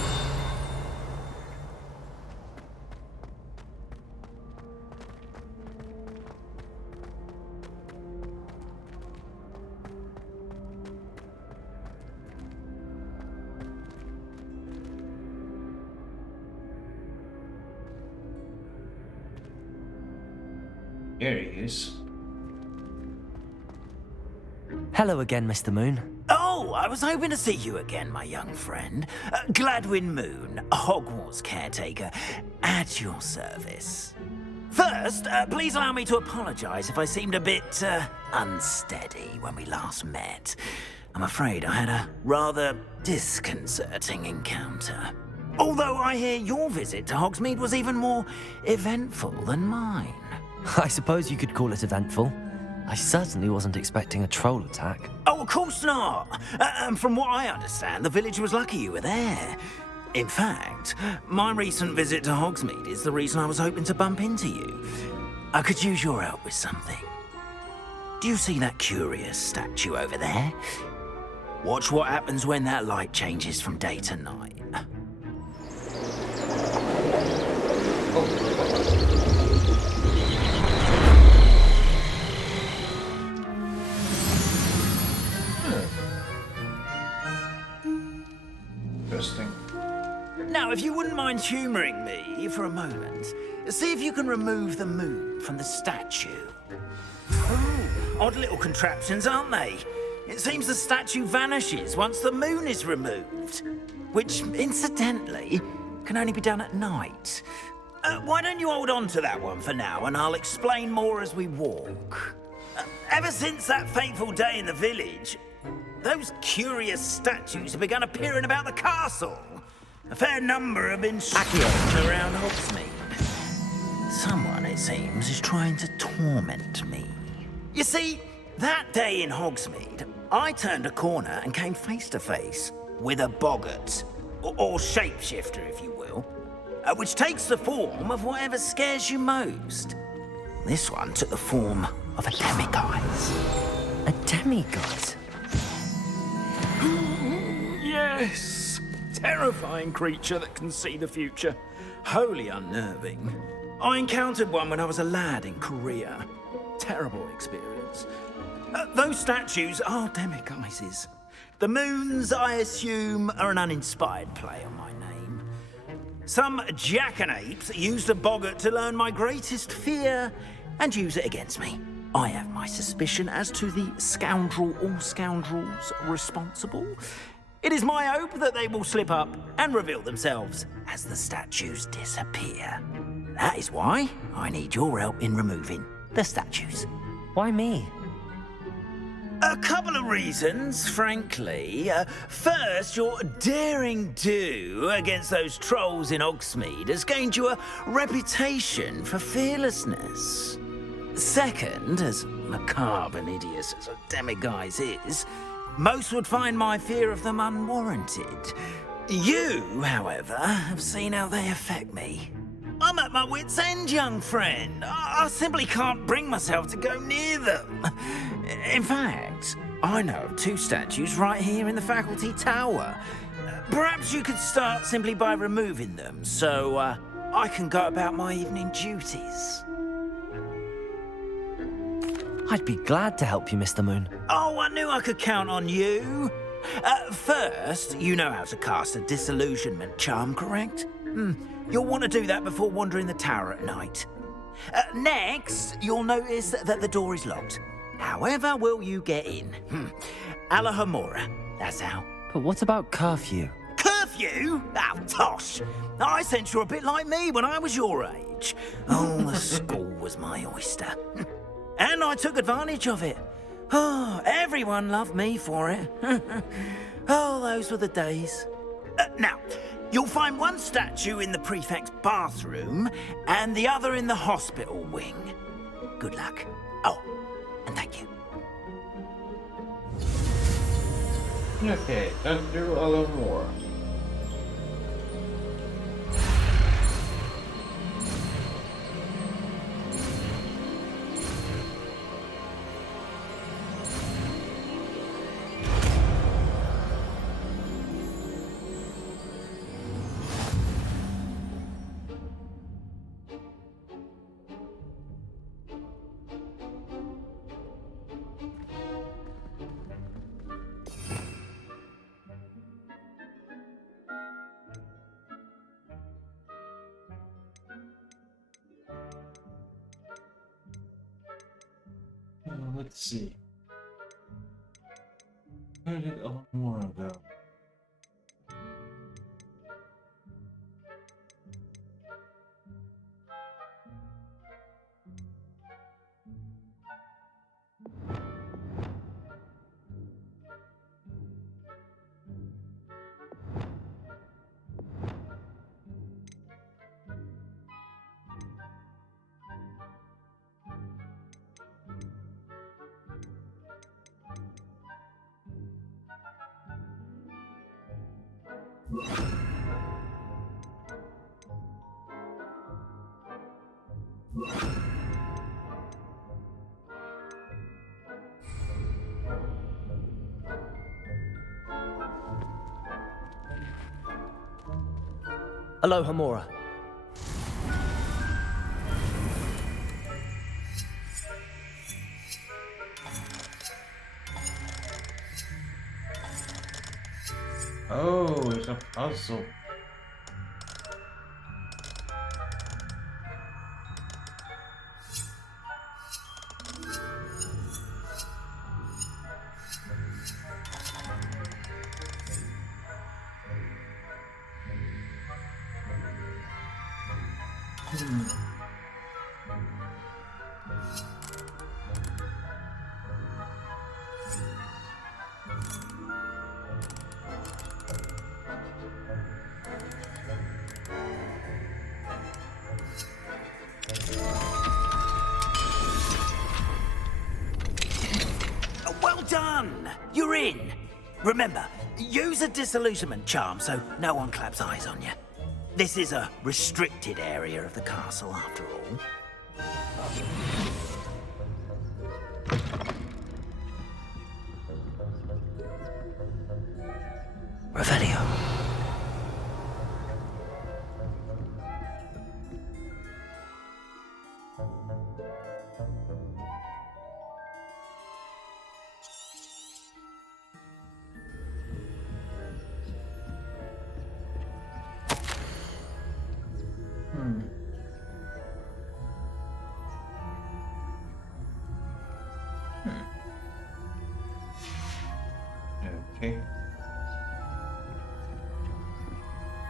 Here he is. Hello again, Mr. Moon. Oh, I was hoping to see you again, my young friend. Gladwin Moon, Hogwarts caretaker, at your service. First, please allow me to apologize if I seemed a bit unsteady when we last met. I'm afraid I had a rather disconcerting encounter. Although I hear your visit to Hogsmeade was even more eventful than mine. I suppose you could call it eventful. I certainly wasn't expecting a troll attack. Oh, of course not. And from what I understand, the village was lucky you were there. In fact, my recent visit to Hogsmeade is the reason I was hoping to bump into you. I could use your help with something. Do you see that curious statue over there? Watch what happens when that light changes from day to night. Interesting. Now, if you wouldn't mind humouring me for a moment, see if you can remove the moon from the statue. Oh, odd little contraptions, aren't they? It seems the statue vanishes once the moon is removed, which, incidentally, can only be done at night. Why don't you hold on to that one for now, and I'll explain more as we walk. Ever since that fateful day in the village, those curious statues have begun appearing about the castle. A fair number have been strewn around Hogsmeade. Someone, it seems, is trying to torment me. You see, that day in Hogsmeade, I turned a corner and came face to face with a boggart, or shapeshifter, if you will, which takes the form of whatever scares you most. This one took the form of a demiguise. A demiguise? Yes! Terrifying creature that can see the future. Wholly unnerving. I encountered one when I was a lad in Korea. Terrible experience. Those statues are demiguises. The moons, I assume, are an uninspired play on my name. Some jackanapes used a boggart to learn my greatest fear and use it against me. I have my suspicion as to the scoundrel or scoundrels responsible. It is my hope that they will slip up and reveal themselves as the statues disappear. That is why I need your help in removing the statues. Why me? A couple of reasons, frankly. First, your daring do against those trolls in Hogsmeade has gained you a reputation for fearlessness. Second, as macabre and hideous as a demiguise is, most would find my fear of them unwarranted. You, however, have seen how they affect me. I'm at my wit's end, young friend. I simply can't bring myself to go near them. In fact, I know of two statues right here in the faculty tower. Perhaps you could start simply by removing them, so I can go about my evening duties. I'd be glad to help you, Mr. Moon. Oh, I knew I could count on you. First, you know how to cast a disillusionment charm, correct? You'll want to do that before wandering the tower at night. Next, you'll notice that the door is locked. However will you get in? Alahomora, that's how. But what about curfew? Curfew? Oh, tosh. I sense you're a bit like me when I was your age. Oh, the school was my oyster. And I took advantage of it. Oh, everyone loved me for it. Oh, those were the days. Now, you'll find one statue in the prefect's bathroom and the other in the hospital wing. Good luck. Oh, and thank you. Okay, let's do a little more. Let's see. Where did Alamora go? Aloha Mora. Oh, it's a puzzle. Well done! You're in. Remember, use a disillusionment charm so no one claps eyes on you. This is a restricted area of the castle, after all. Revelio. Okay.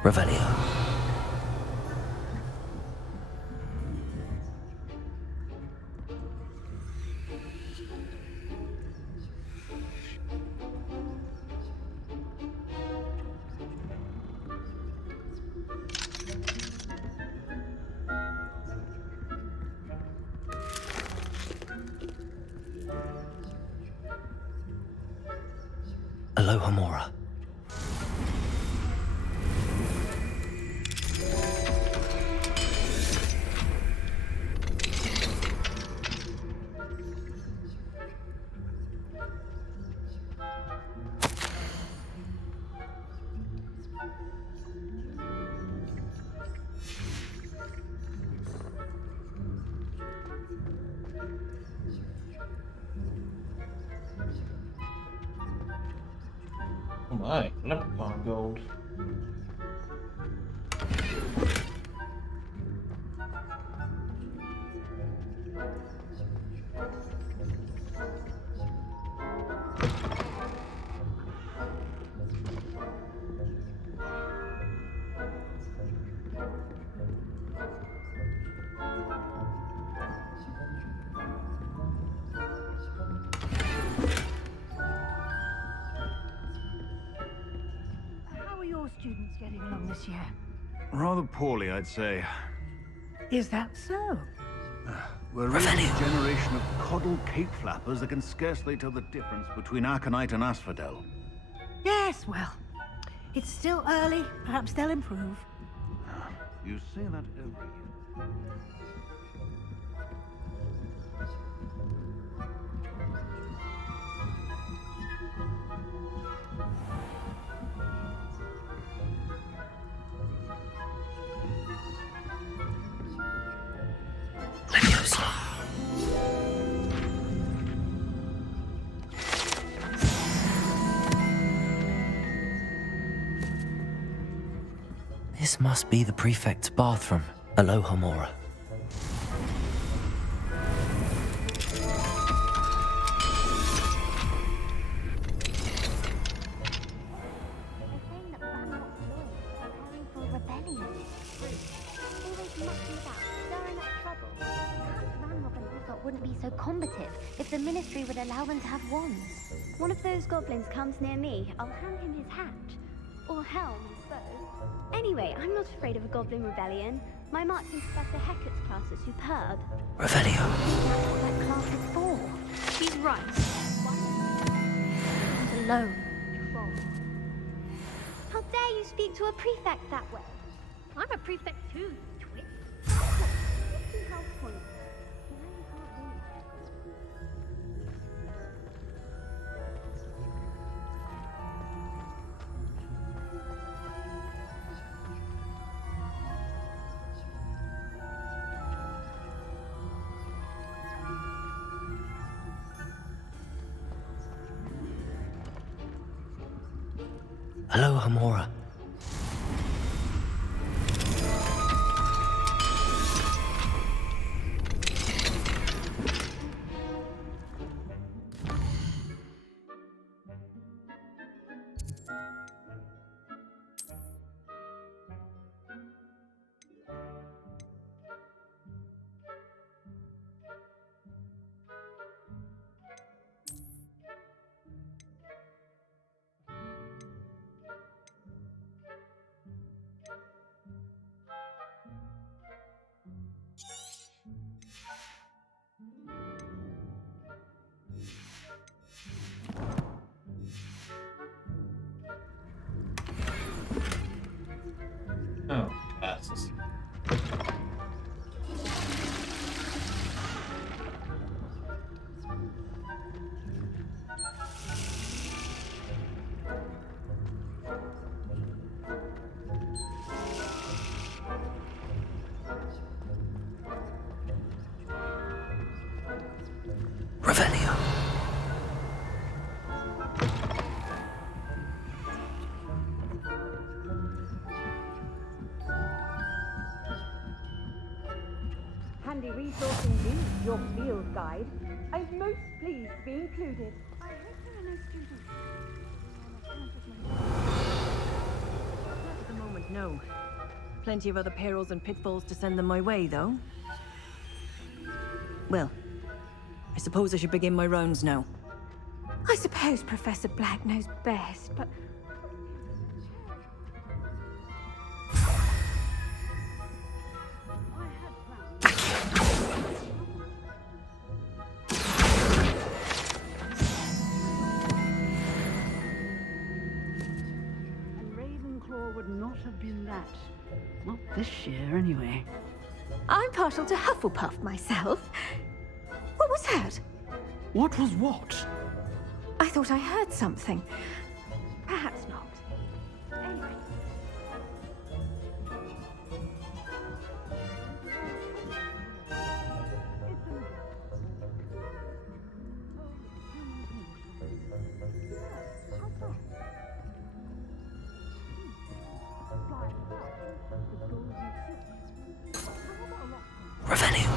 Revelio. Aloha Mora. Oh my, leprechaun gold. How are your students getting along this year? Rather poorly, I'd say. Is that so? We're really a generation of coddled cape flappers that can scarcely tell the difference between Aconite and Asphodel. Yes, well, it's still early. Perhaps they'll improve. You say that every year. This must be the prefect's bathroom. Aloha Mora. Wouldn't be so combative if the ministry would allow them to have wands. One of those goblins comes near me, I'll hand him his hat. Or helm, I suppose. Anyway, I'm not afraid of a goblin rebellion. My marching Professor Hecat's class is superb. Revelio. That's what that class is for. She's right. One alone. Troll. How dare you speak to a prefect that way? I'm a prefect too, you twit. Look, 50 health points. You know you can't win. Hello, Hamora. Oh, glasses. Revelio. Handy resource indeed, your field guide. I'm most pleased to be included. I hope there are no students. Not at the moment, no. Plenty of other perils and pitfalls to send them my way, though. Well, I suppose I should begin my rounds now. I suppose Professor Black knows best, but... And Ravenclaw would not have been that. Not this year, anyway. I'm partial to Hufflepuff myself. What was that? What was what? I thought I heard something. Perhaps not. Anyway. Revelio.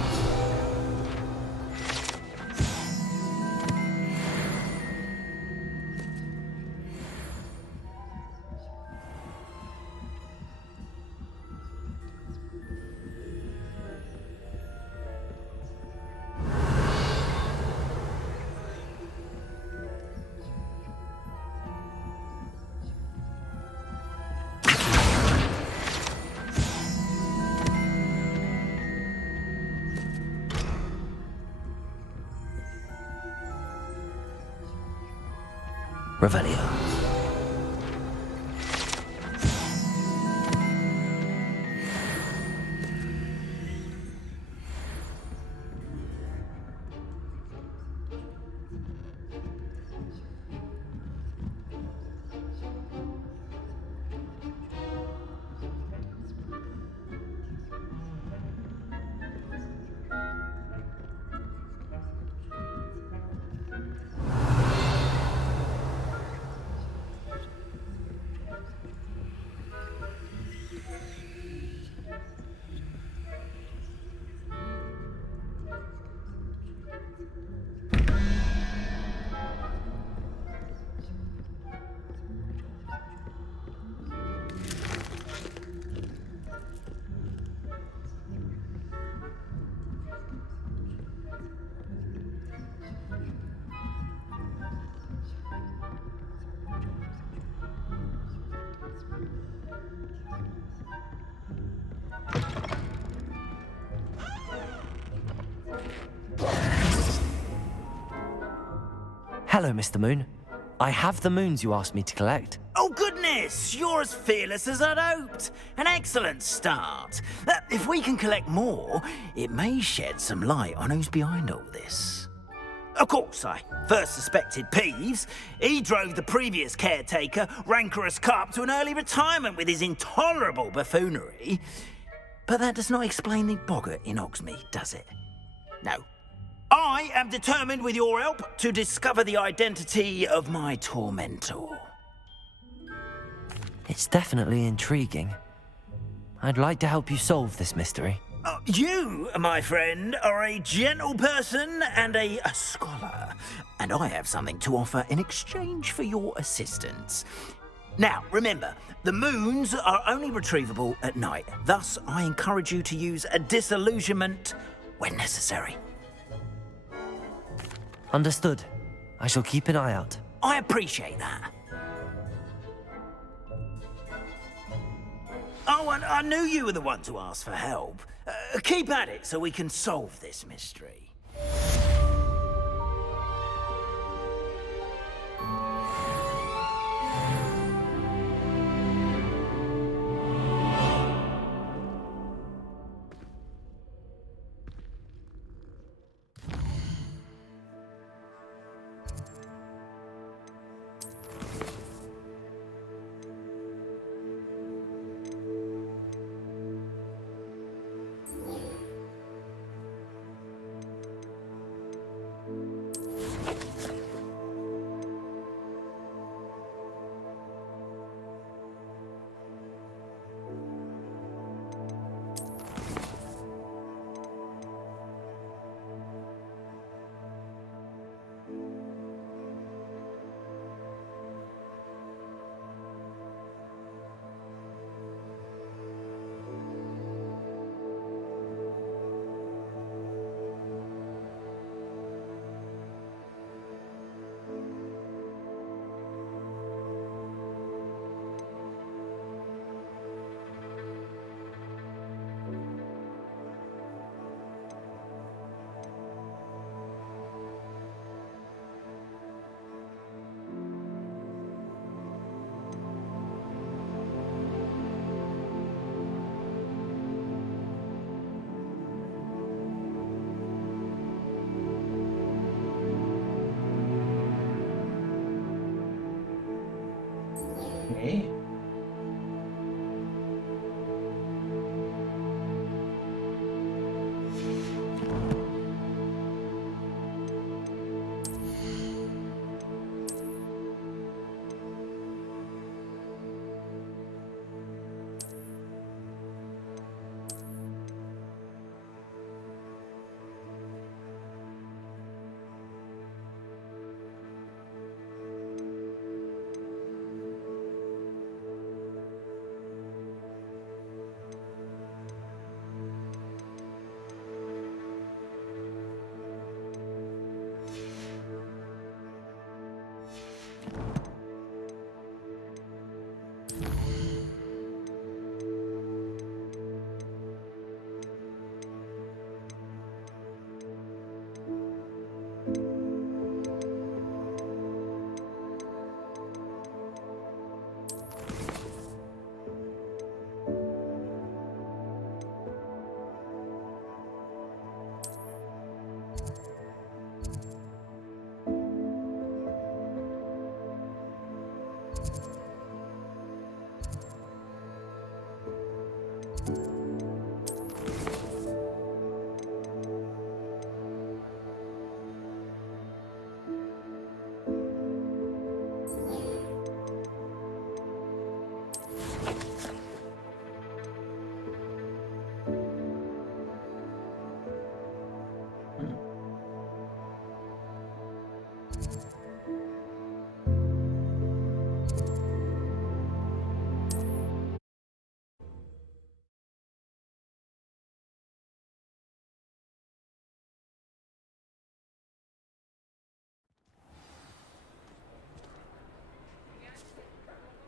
Revelio. Hello, Mr. Moon. I have the moons you asked me to collect. Oh, goodness! You're as fearless as I'd hoped. An excellent start. If we can collect more, it may shed some light on who's behind all this. Of course, I first suspected Peeves. He drove the previous caretaker, Rancorous Carp, to an early retirement with his intolerable buffoonery. But that does not explain the boggart in Hogsmeade, does it? No. I am determined, with your help, to discover the identity of my tormentor. It's definitely intriguing. I'd like to help you solve this mystery. You, my friend, are a gentle person and a scholar, and I have something to offer in exchange for your assistance. Now, remember, the moons are only retrievable at night. Thus, I encourage you to use a disillusionment when necessary. Understood. I shall keep an eye out. I appreciate that. Oh, and I knew you were the one to ask for help. Keep at it so we can solve this mystery. Okay.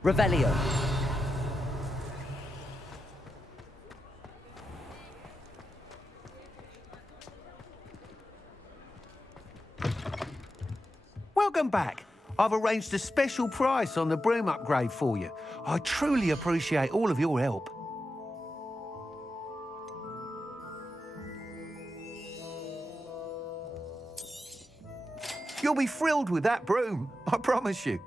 Revelio. Welcome back. I've arranged a special price on the broom upgrade for you. I truly appreciate all of your help. You'll be thrilled with that broom, I promise you.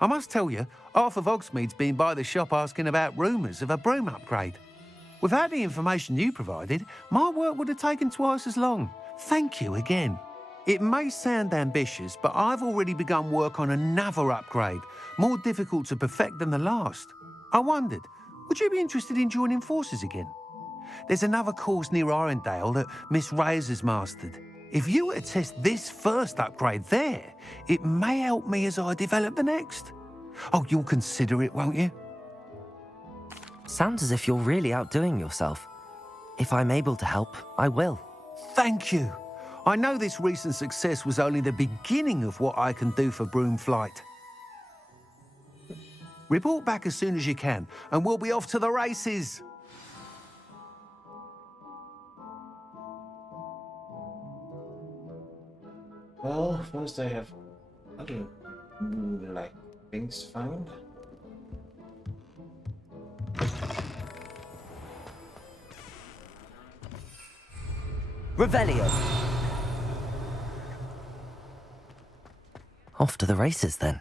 I must tell you, half of Hogsmeade's been by the shop asking about rumours of a broom upgrade. Without the information you provided, my work would have taken twice as long. Thank you again. It may sound ambitious, but I've already begun work on another upgrade, more difficult to perfect than the last. I wondered, would you be interested in joining forces again? There's another course near Arendelle that Miss Reyes has mastered. If you were to test this first upgrade there, it may help me as I develop the next. Oh, you'll consider it, won't you? Sounds as if you're really outdoing yourself. If I'm able to help, I will. Thank you. I know this recent success was only the beginning of what I can do for Broomflight. Report back as soon as you can, and we'll be off to the races. Well, first I have other, like, things to find. Revelio. Off to the races then.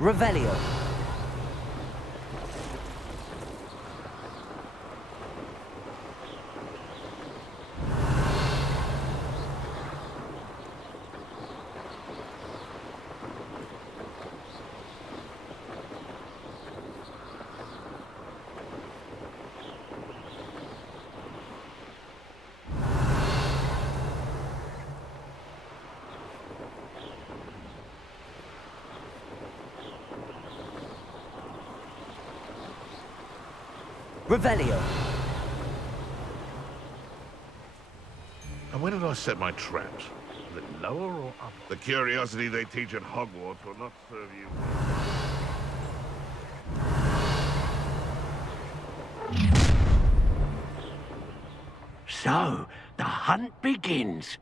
Revelio. Revelio. And where did I set my traps? Was it lower or up? The curiosity they teach at Hogwarts will not serve you. So, the hunt begins.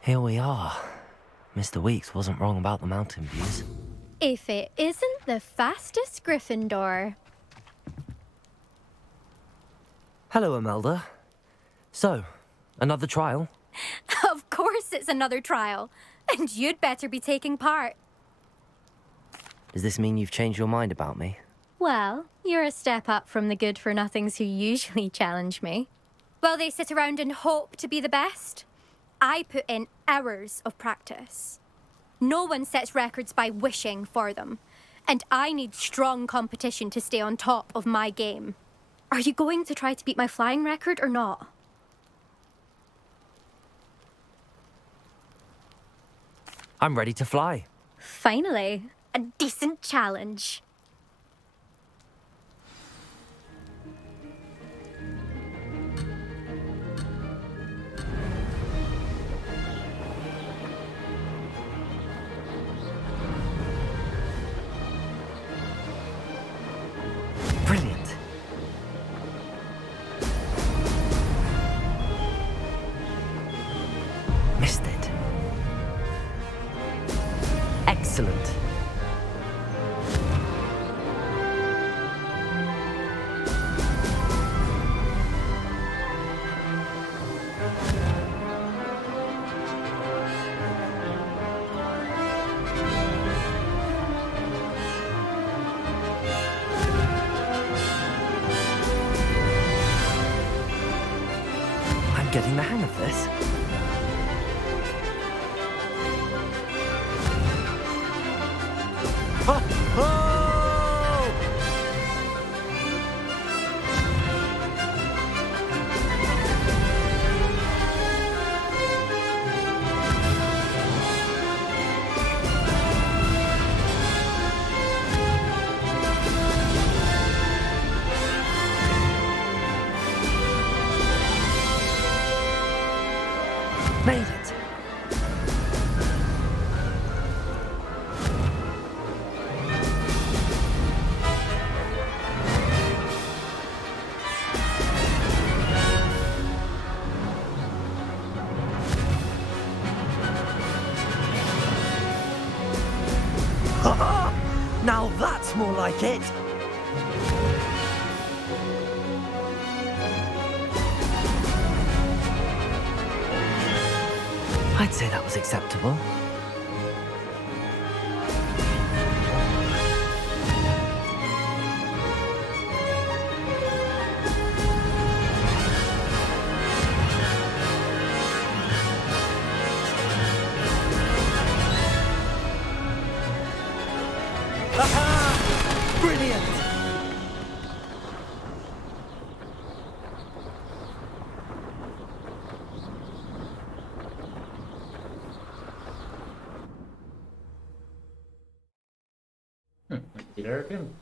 Here we are. Mr. Weeks wasn't wrong about the mountain views. If it isn't the fastest Gryffindor. Hello, Imelda. So, another trial? Of course it's another trial. And you'd better be taking part. Does this mean you've changed your mind about me? Well, you're a step up from the good-for-nothings who usually challenge me. While they sit around and hope to be the best, I put in hours of practice. No one sets records by wishing for them, and I need strong competition to stay on top of my game. Are you going to try to beat my flying record or not? I'm ready to fly. Finally, a decent challenge. Brilliant. Missed it. Excellent. I'm getting the hang of this. Made it. Now that's more like it. I'd say that was acceptable. Aha! Brilliant! There again.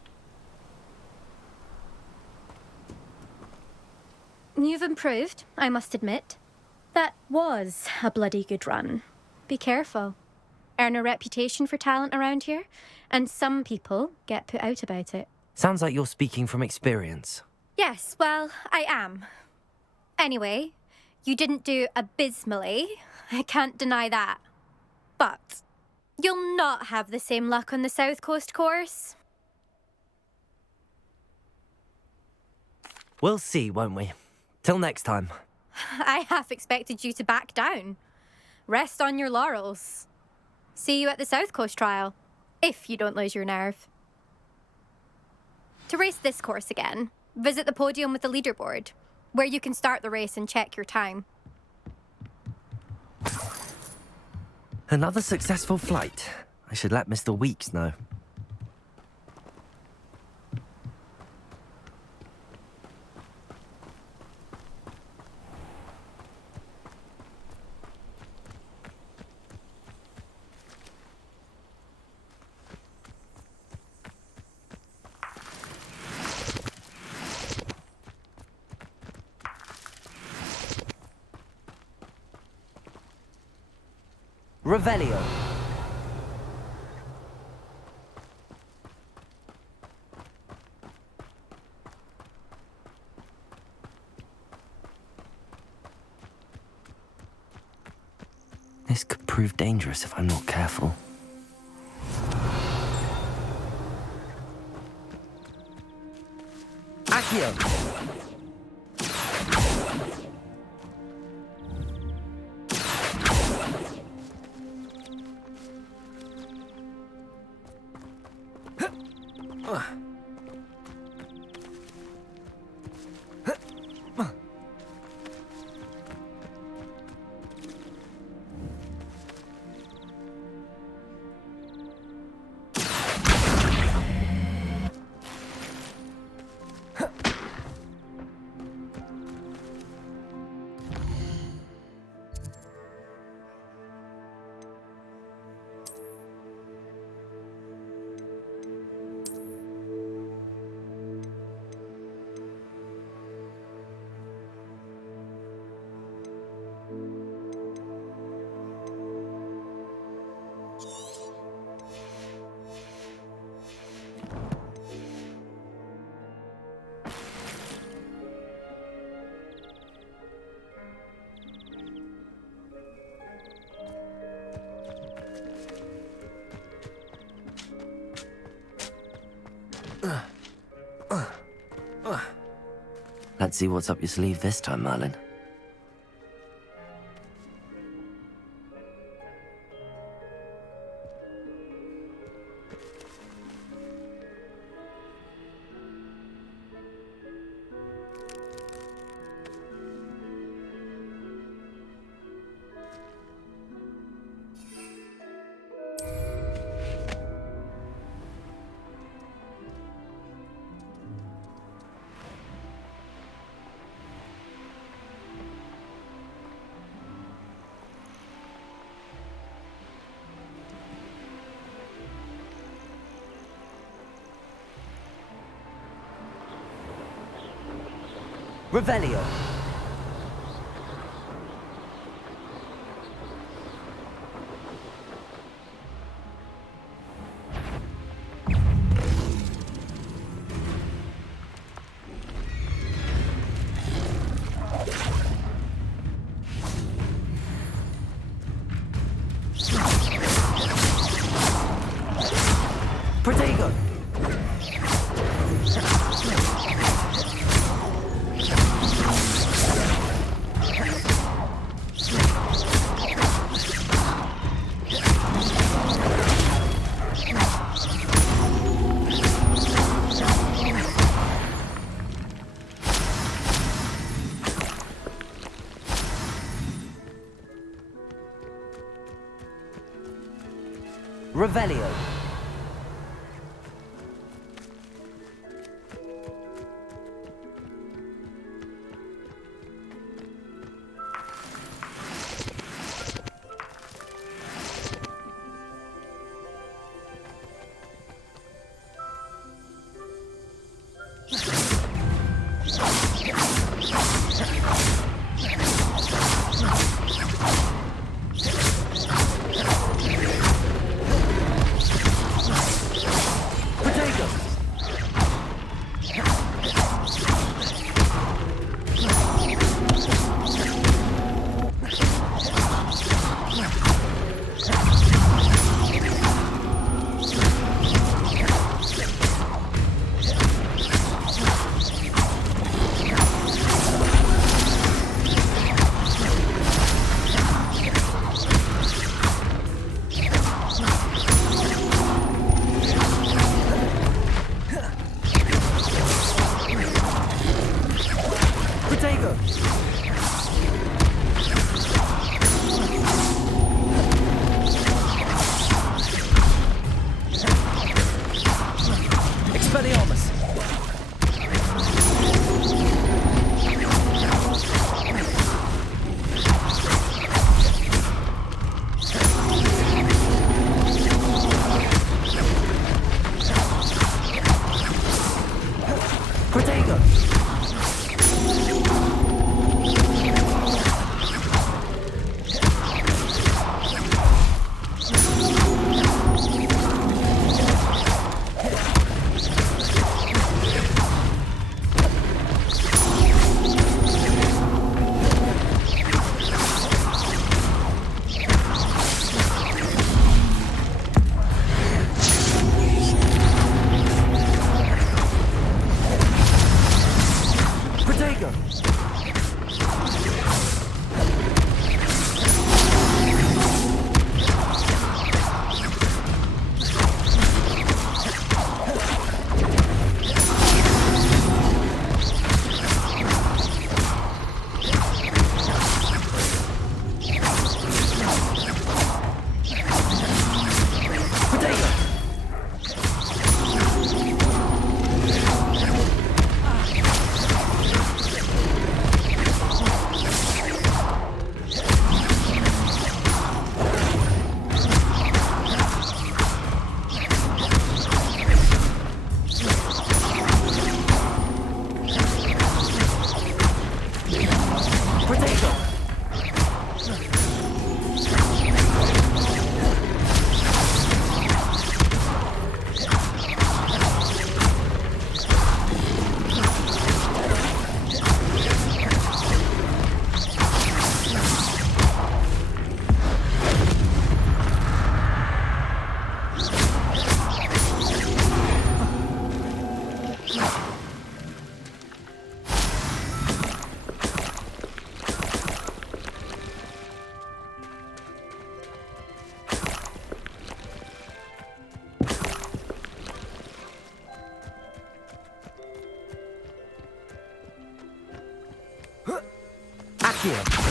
You've improved, I must admit. That was a bloody good run. Be careful. Earn a reputation for talent around here, and some people get put out about it. Sounds like you're speaking from experience. Yes, well, I am. Anyway, you didn't do abysmally. I can't deny that. But you'll not have the same luck on the South Coast course. We'll see, won't we? Till next time. I half expected you to back down. Rest on your laurels. See you at the South Coast trial, if you don't lose your nerve. To race this course again, visit the podium with the leaderboard, where you can start the race and check your time. Another successful flight. I should let Mr. Weeks know. Revelio. This could prove dangerous if I'm not careful. Accio! Let's see what's up your sleeve this time, Merlin. Revelio. Protego. Revelio. Expelliarmus! Protego! Protego! Accio!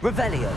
Revelio.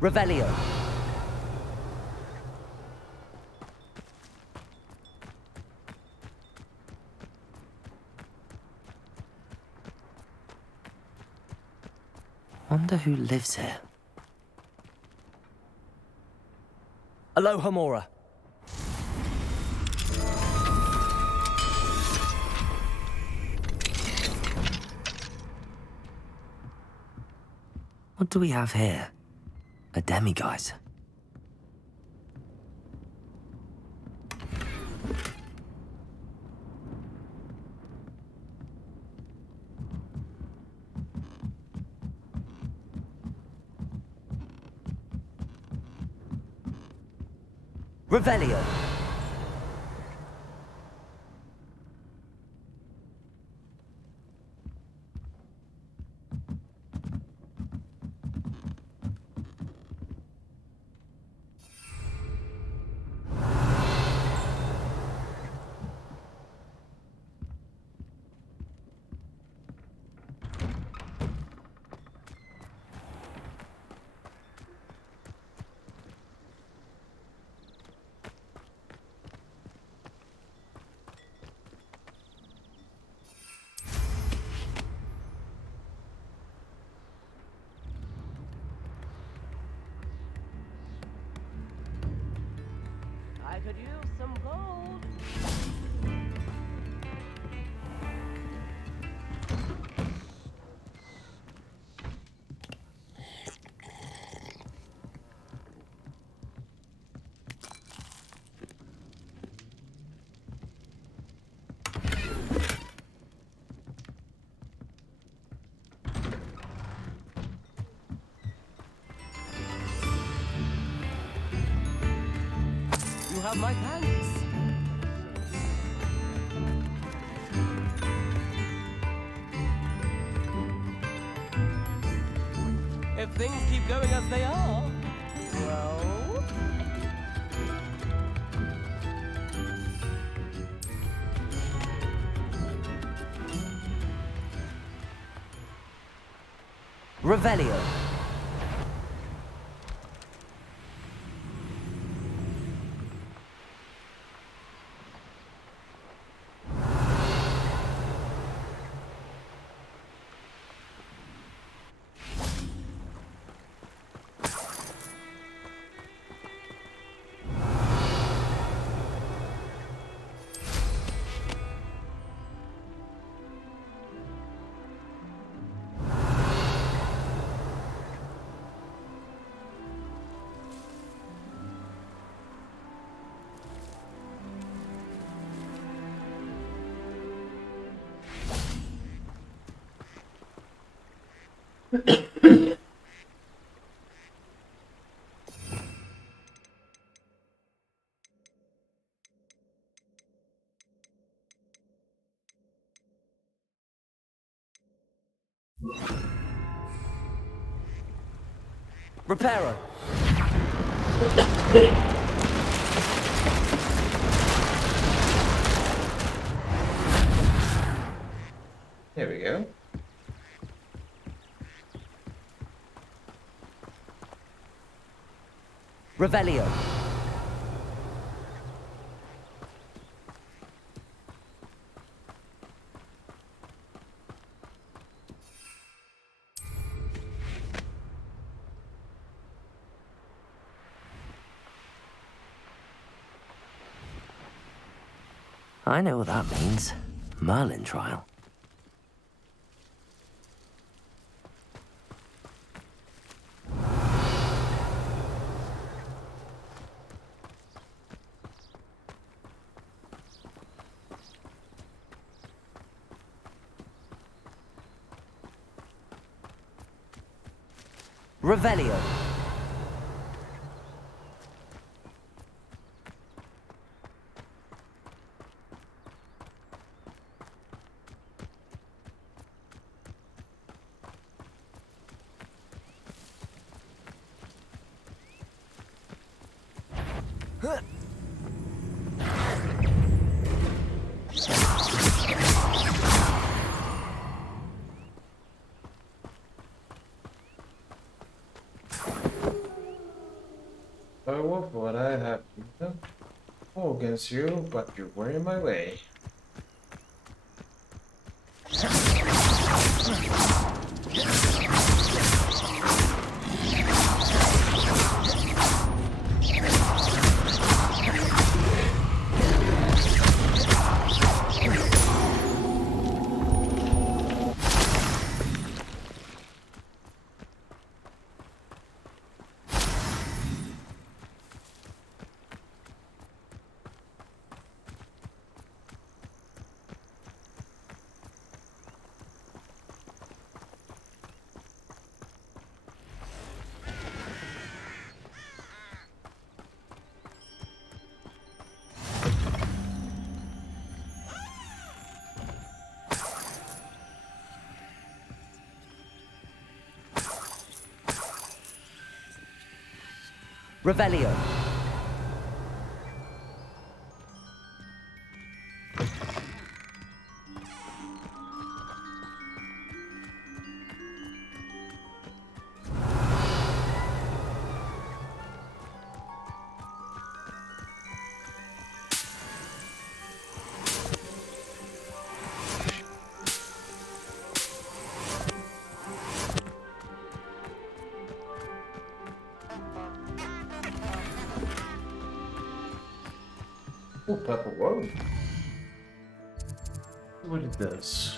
Revelio. Wonder who lives here. Aloha Mora. What do we have here? A demiguise. Revelio. could use some gold. You have my thanks. If things keep going as they are, well... Revelio. Reparo. There we go. Revelio. I know what that means. Merlin trial. Revelio. So what would I have to do? Oh, against you, but you were in my way. Revelio. Oh, purple robe. What is this?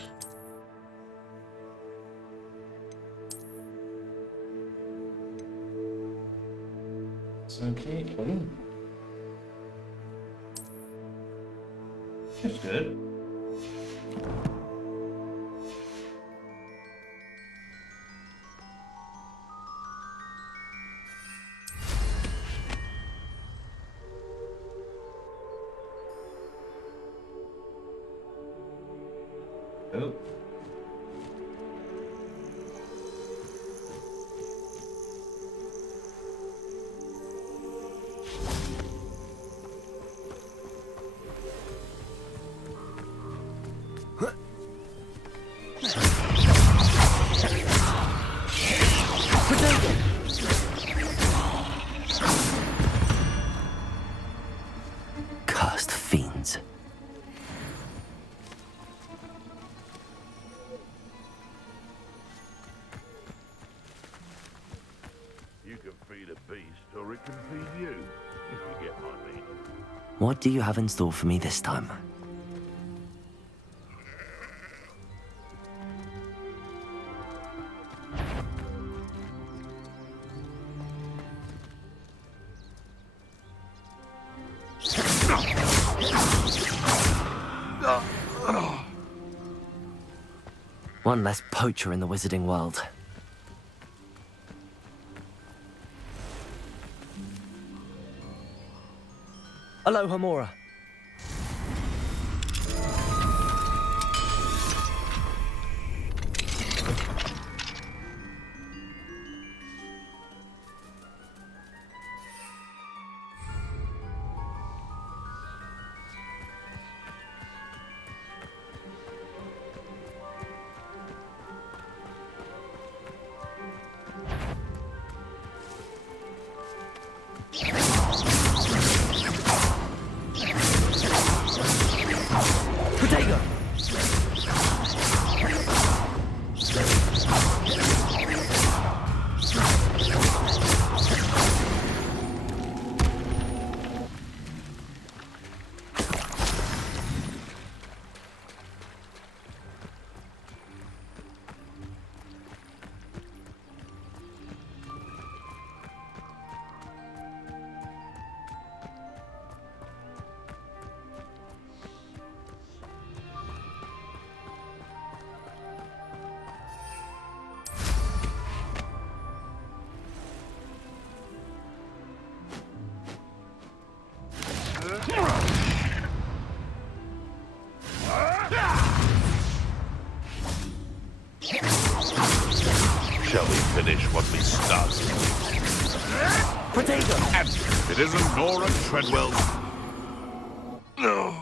Okay. Oh. That's good. Oh. Cursed fiends. You can feed a beast, or it can feed you, if you get my meaning. What do you have in store for me this time? One less poacher in the wizarding world. Aloha, Mora. Shall we finish what we started? Potato! And if it isn't Nora Treadwell. No.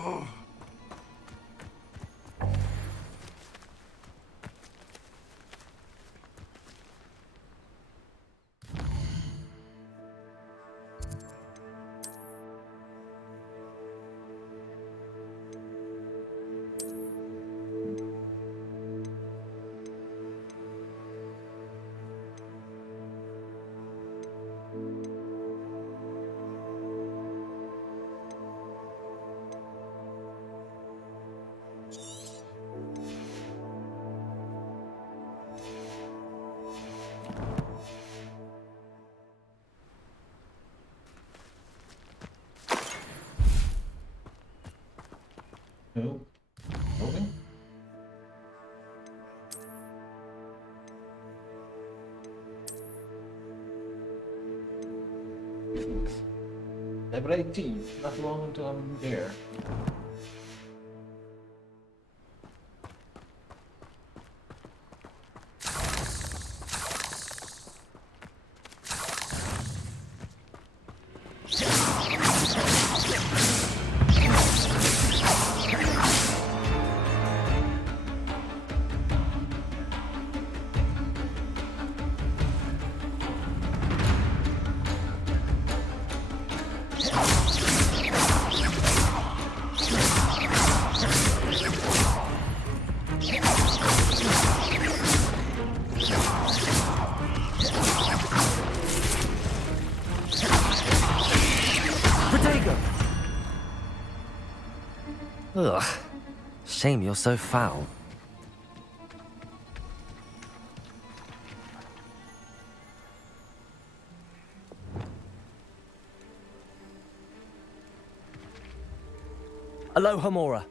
Moving. Level 18. Not long until I'm there. Ugh. Shame you're so foul. Aloha, Mora.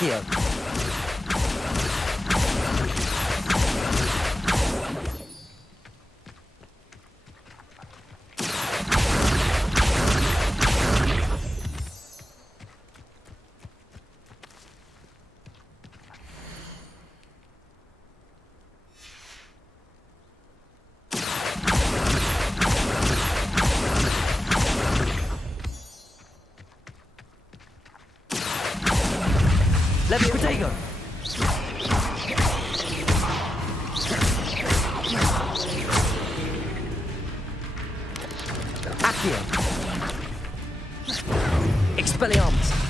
Accio. Levy Protego! Accio! Expelliarmus!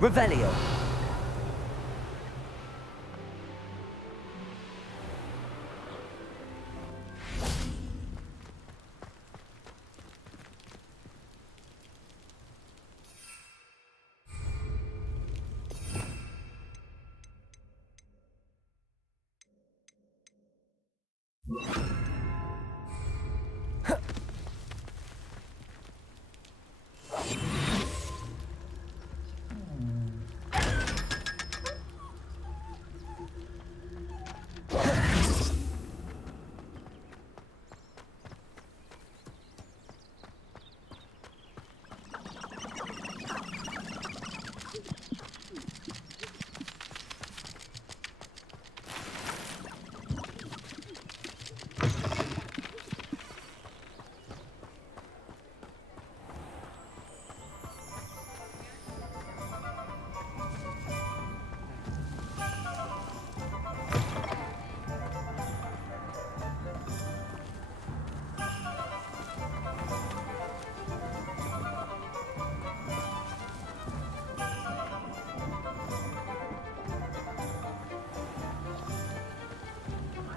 Revelio.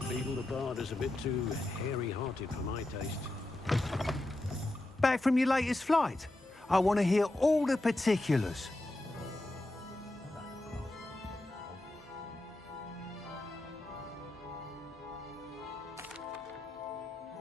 Beetle the Bard is a bit too hairy-hearted for my taste. Back from your latest flight? I want to hear all the particulars.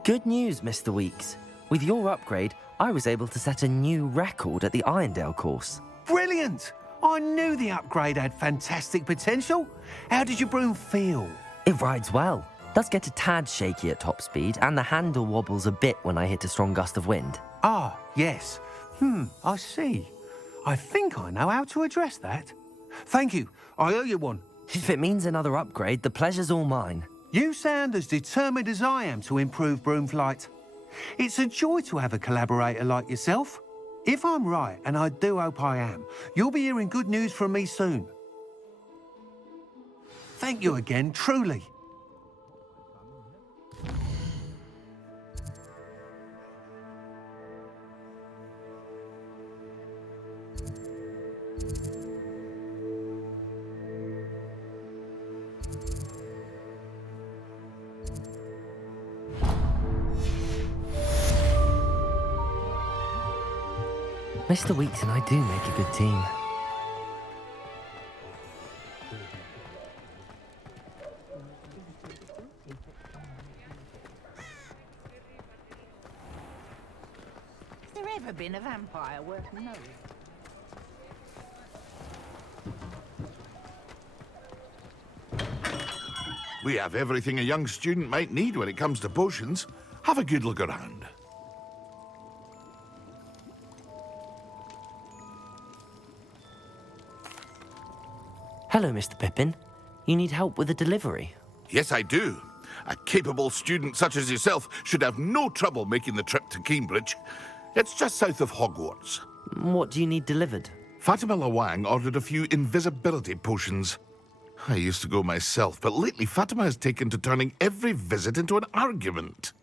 Good news, Mr. Weeks. With your upgrade, I was able to set a new record at the Irondale course. Brilliant! I knew the upgrade had fantastic potential. How did your broom feel? It rides well. Does get a tad shaky at top speed, and the handle wobbles a bit when I hit a strong gust of wind. Ah, yes. I see. I think I know how to address that. Thank you. I owe you one. If it means another upgrade, the pleasure's all mine. You sound as determined as I am to improve broom flight. It's a joy to have a collaborator like yourself. If I'm right, and I do hope I am, you'll be hearing good news from me soon. Thank you again, truly. Mr. Weeks and I do make a good team. Has there ever been a vampire worth knowing? We have everything a young student might need when it comes to potions. Have a good look around. Hello, Mr. Pippin. You need help with a delivery? Yes, I do. A capable student such as yourself should have no trouble making the trip to Cambridge. It's just south of Hogwarts. What do you need delivered? Fatima Lawang ordered a few invisibility potions. I used to go myself, but lately Fatima has taken to turning every visit into an argument.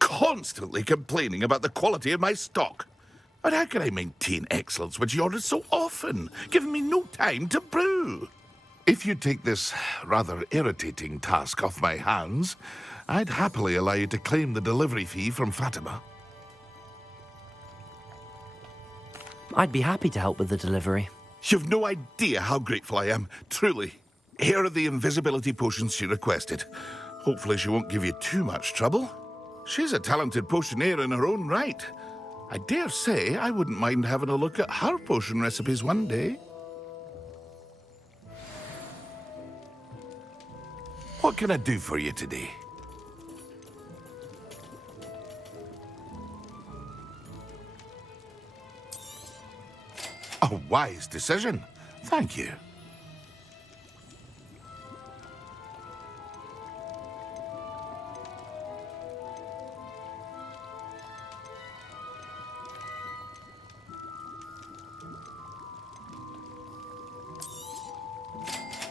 Constantly complaining about the quality of my stock. But how can I maintain excellence when she orders so often, giving me no time to brew? If you take this rather irritating task off my hands, I'd happily allow you to claim the delivery fee from Fatima. I'd be happy to help with the delivery. You've no idea how grateful I am, truly. Here are the invisibility potions she requested. Hopefully she won't give you too much trouble. She's a talented potioneer in her own right. I dare say I wouldn't mind having a look at her potion recipes one day. What can I do for you today? A wise decision. Thank you.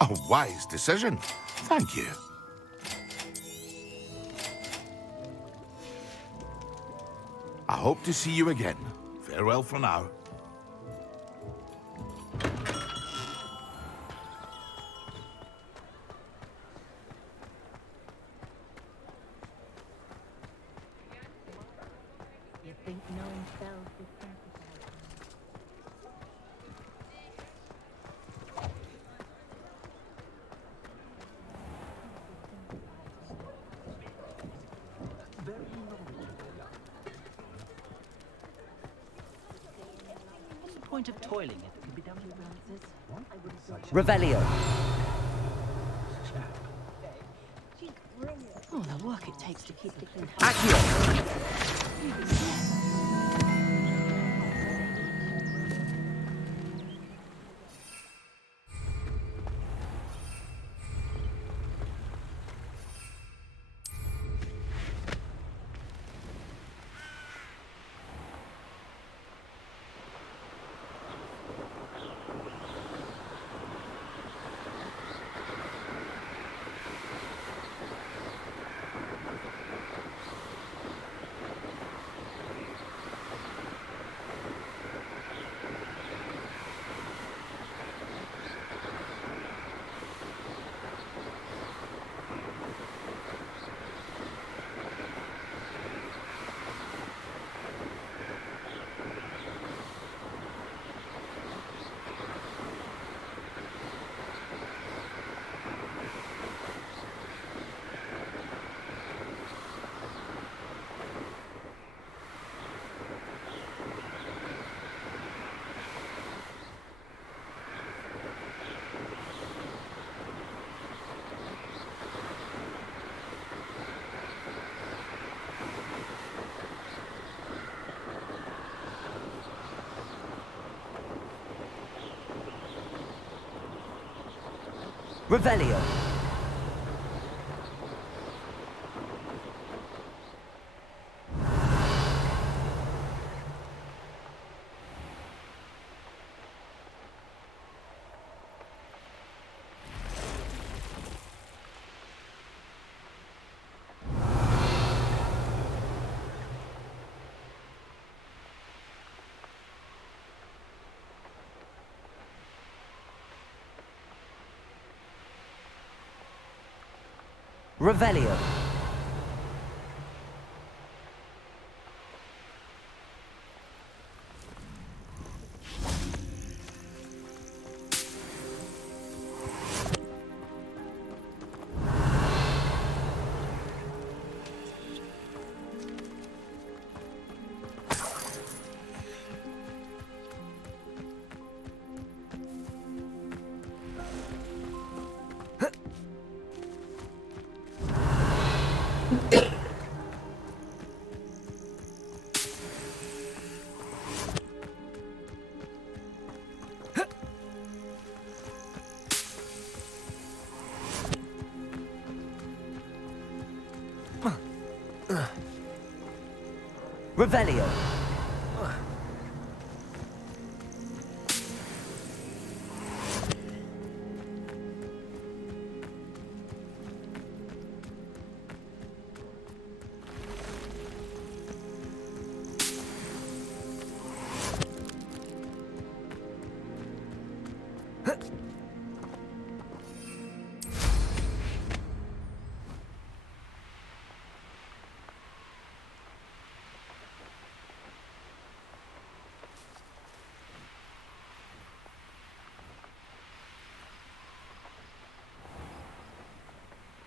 A wise decision. Thank you. I hope to see you again. Farewell for now. point of toiling if it could be done with Francis? Revelio. Oh, the work it takes to keep the clean Revelio. Revelio. Revelio.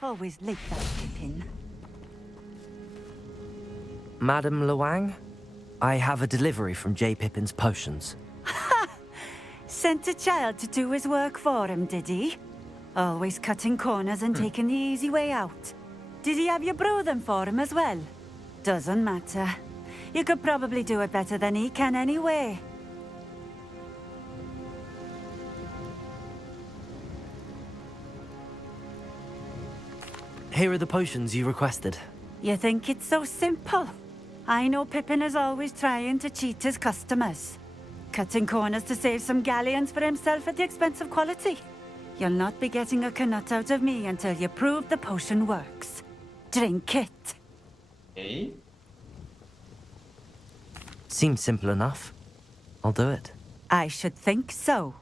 Always like that, Pippin. Madam Luang, I have a delivery from J. Pippin's potions. Sent a child to do his work for him, did he? Always cutting corners and taking the easy way out. Did he have you brew them for him as well? Doesn't matter. You could probably do it better than he can anyway. Here are the potions you requested. You think it's so simple? I know Pippin is always trying to cheat his customers. Cutting corners to save some galleons for himself at the expense of quality. You'll not be getting a knut out of me until you prove the potion works. Drink it. Hey? Seems simple enough. I'll do it. I should think so.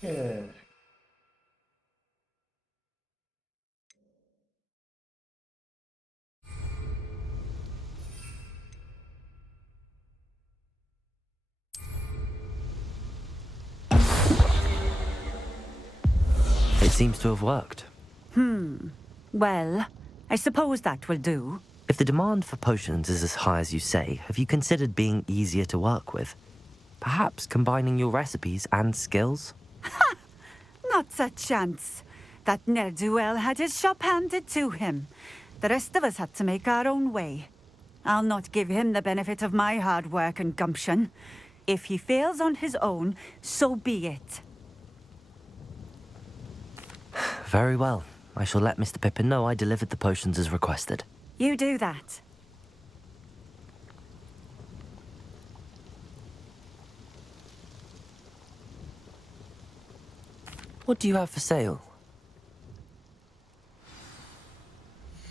Yeah. It seems to have worked. Well, I suppose that will do. If the demand for potions is as high as you say, have you considered being easier to work with? Perhaps combining your recipes and skills? Not a chance. That ne'er-do-well had his shop handed to him. The rest of us had to make our own way. I'll not give him the benefit of my hard work and gumption. If he fails on his own, so be it. Very well. I shall let Mr. Pippin know I delivered the potions as requested. You do that. What do you have for sale?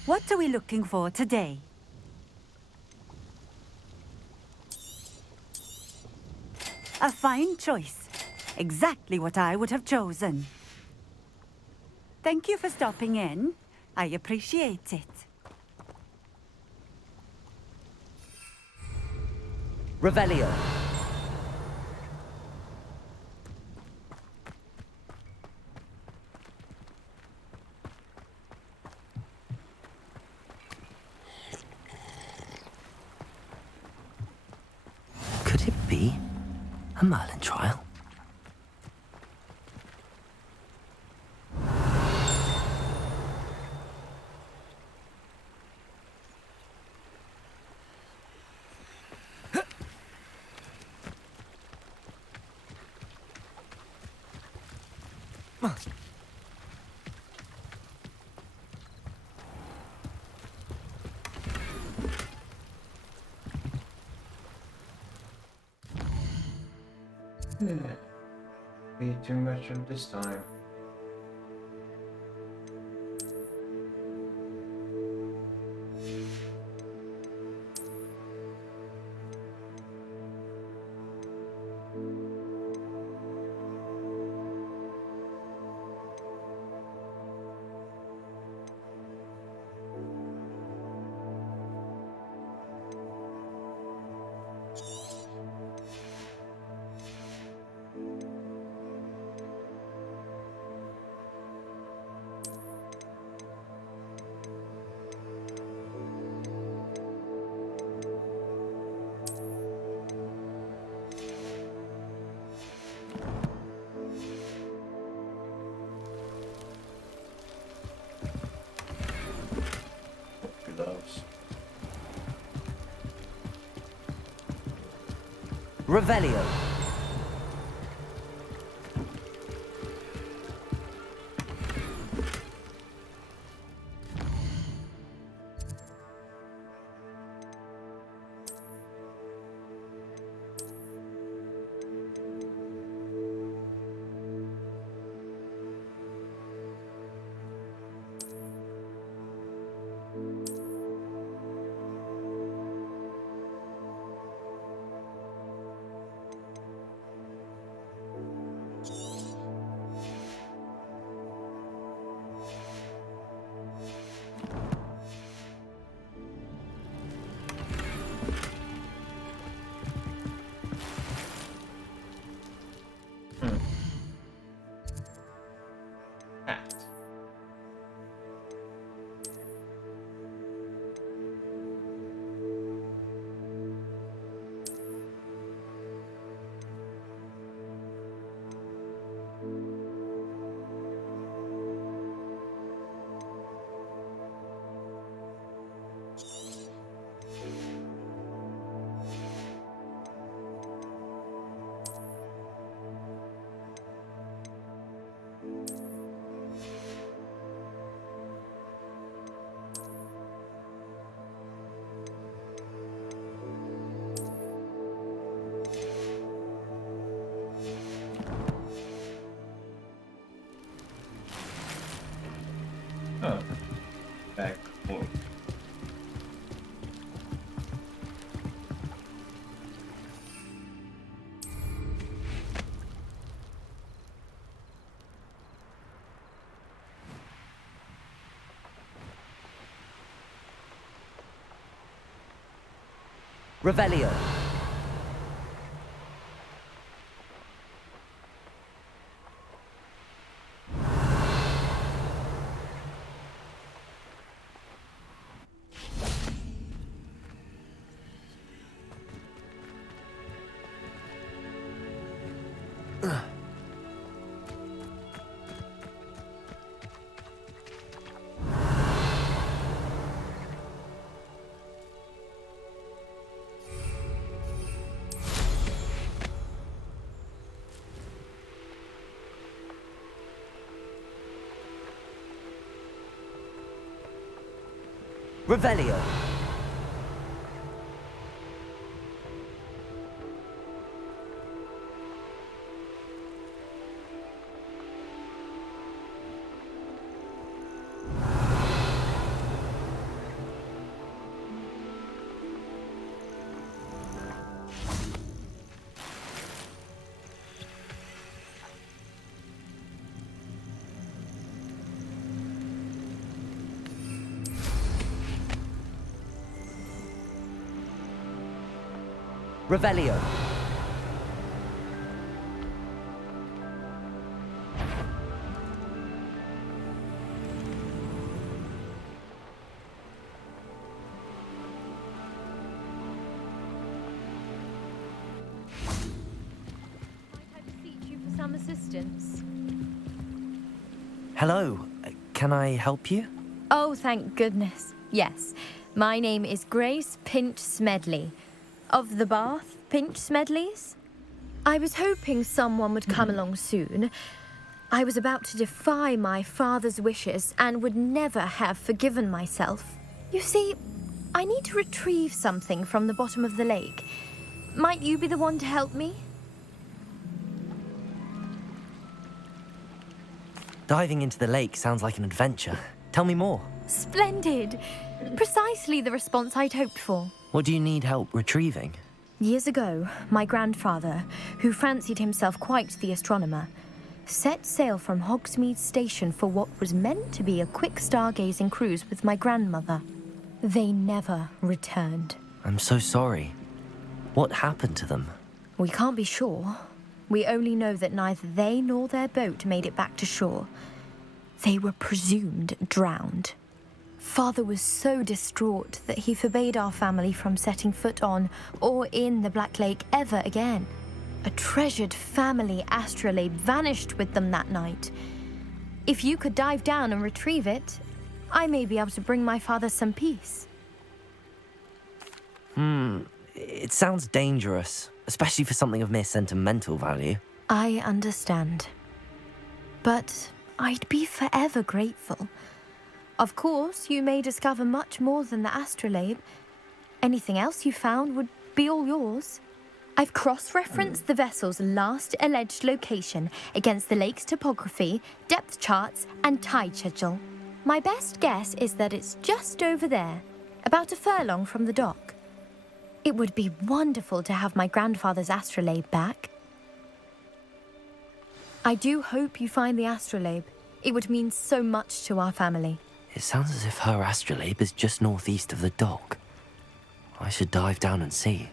What are we looking for today? A fine choice. Exactly what I would have chosen. Thank you for stopping in. I appreciate it. Revelio. Could it be a Merlin trial? Be too much of this time. Gloves. Revelio. Oh, back forward. Revelio. Revelio. Revelio. You for some assistance. Hello. Can I help you? Oh, thank goodness. Yes. My name is Grace Pinch Smedley. Of the Bath Pinch Smedleys? I was hoping someone would come along soon. I was about to defy my father's wishes and would never have forgiven myself. You see, I need to retrieve something from the bottom of the lake. Might you be the one to help me? Diving into the lake sounds like an adventure. Tell me more. Splendid! Precisely the response I'd hoped for. What do you need help retrieving? Years ago, my grandfather, who fancied himself quite the astronomer, set sail from Hogsmeade Station for what was meant to be a quick stargazing cruise with my grandmother. They never returned. I'm so sorry. What happened to them? We can't be sure. We only know that neither they nor their boat made it back to shore. They were presumed drowned. Father was so distraught that he forbade our family from setting foot on or in the Black Lake ever again. A treasured family astrolabe vanished with them that night. If you could dive down and retrieve it, I may be able to bring my father some peace. It sounds dangerous, especially for something of mere sentimental value. I understand. But I'd be forever grateful. Of course, you may discover much more than the astrolabe. Anything else you found would be all yours. I've cross-referenced the vessel's last alleged location against the lake's topography, depth charts, and tide schedule. My best guess is that it's just over there, about a furlong from the dock. It would be wonderful to have my grandfather's astrolabe back. I do hope you find the astrolabe. It would mean so much to our family. It sounds as if her astrolabe is just northeast of the dock. I should dive down and see.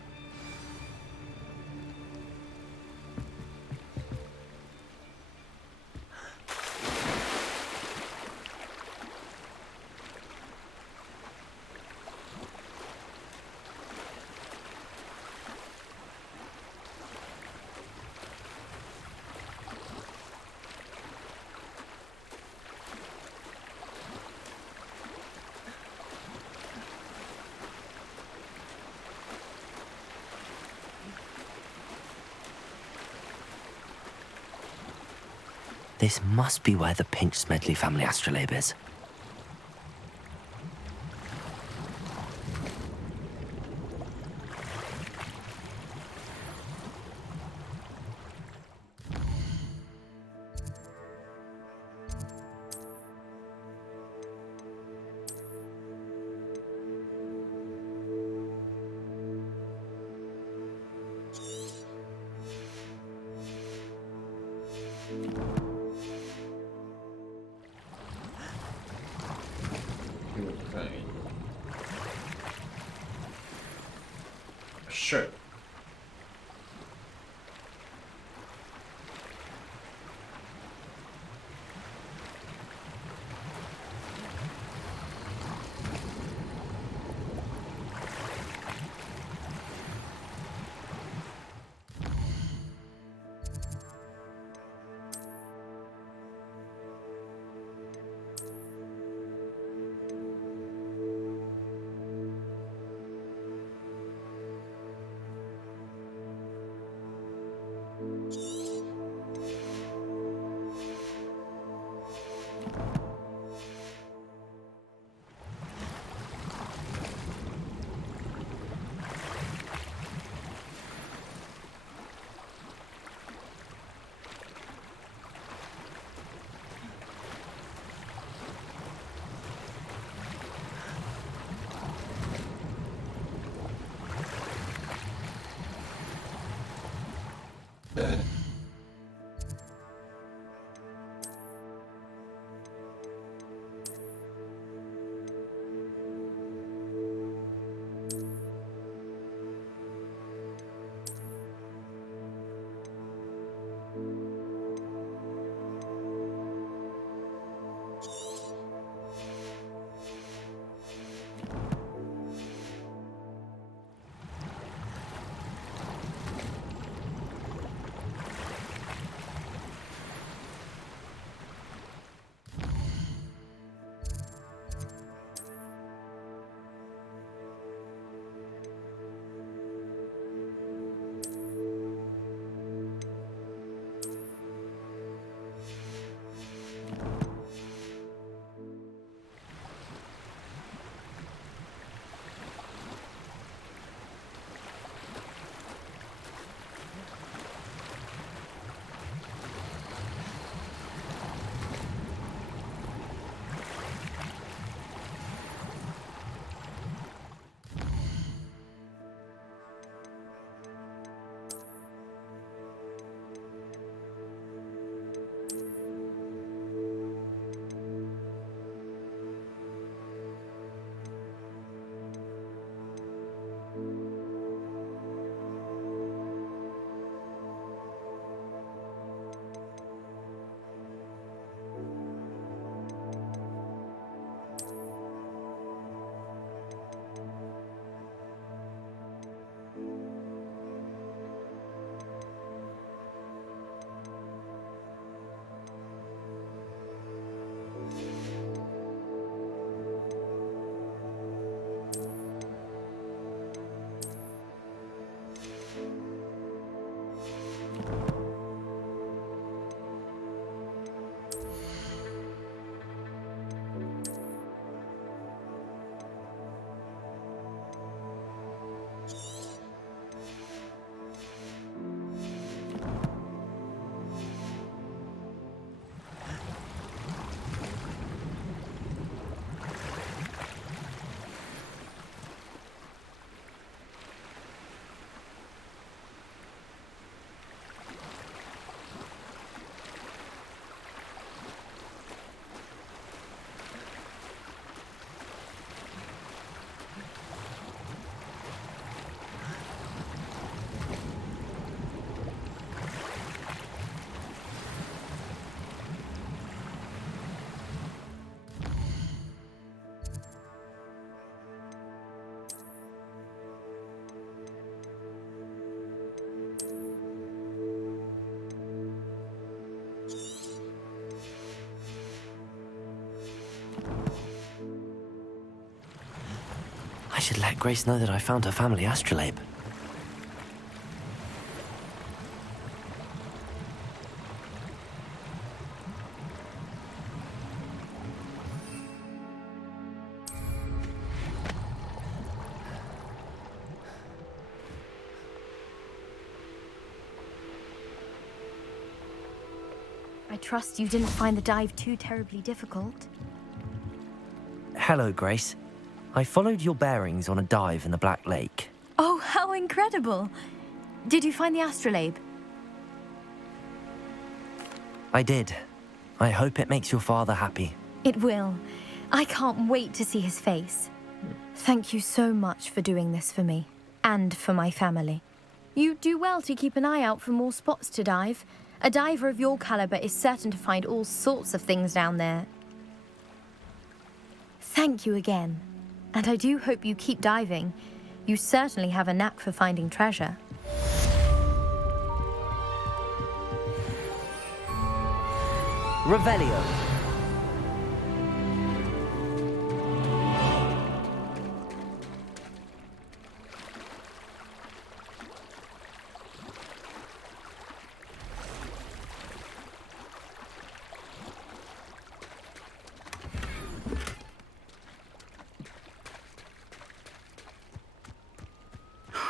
This must be where the Pinch Smedley family astrolabe is. Sure. I should let Grace know that I found her family astrolabe. I trust you didn't find the dive too terribly difficult. Hello, Grace. I followed your bearings on a dive in the Black Lake. Oh, how incredible! Did you find the astrolabe? I did. I hope it makes your father happy. It will. I can't wait to see his face. Thank you so much for doing this for me, and for my family. You do well to keep an eye out for more spots to dive. A diver of your caliber is certain to find all sorts of things down there. Thank you again. And I do hope you keep diving. You certainly have a knack for finding treasure. Revelio.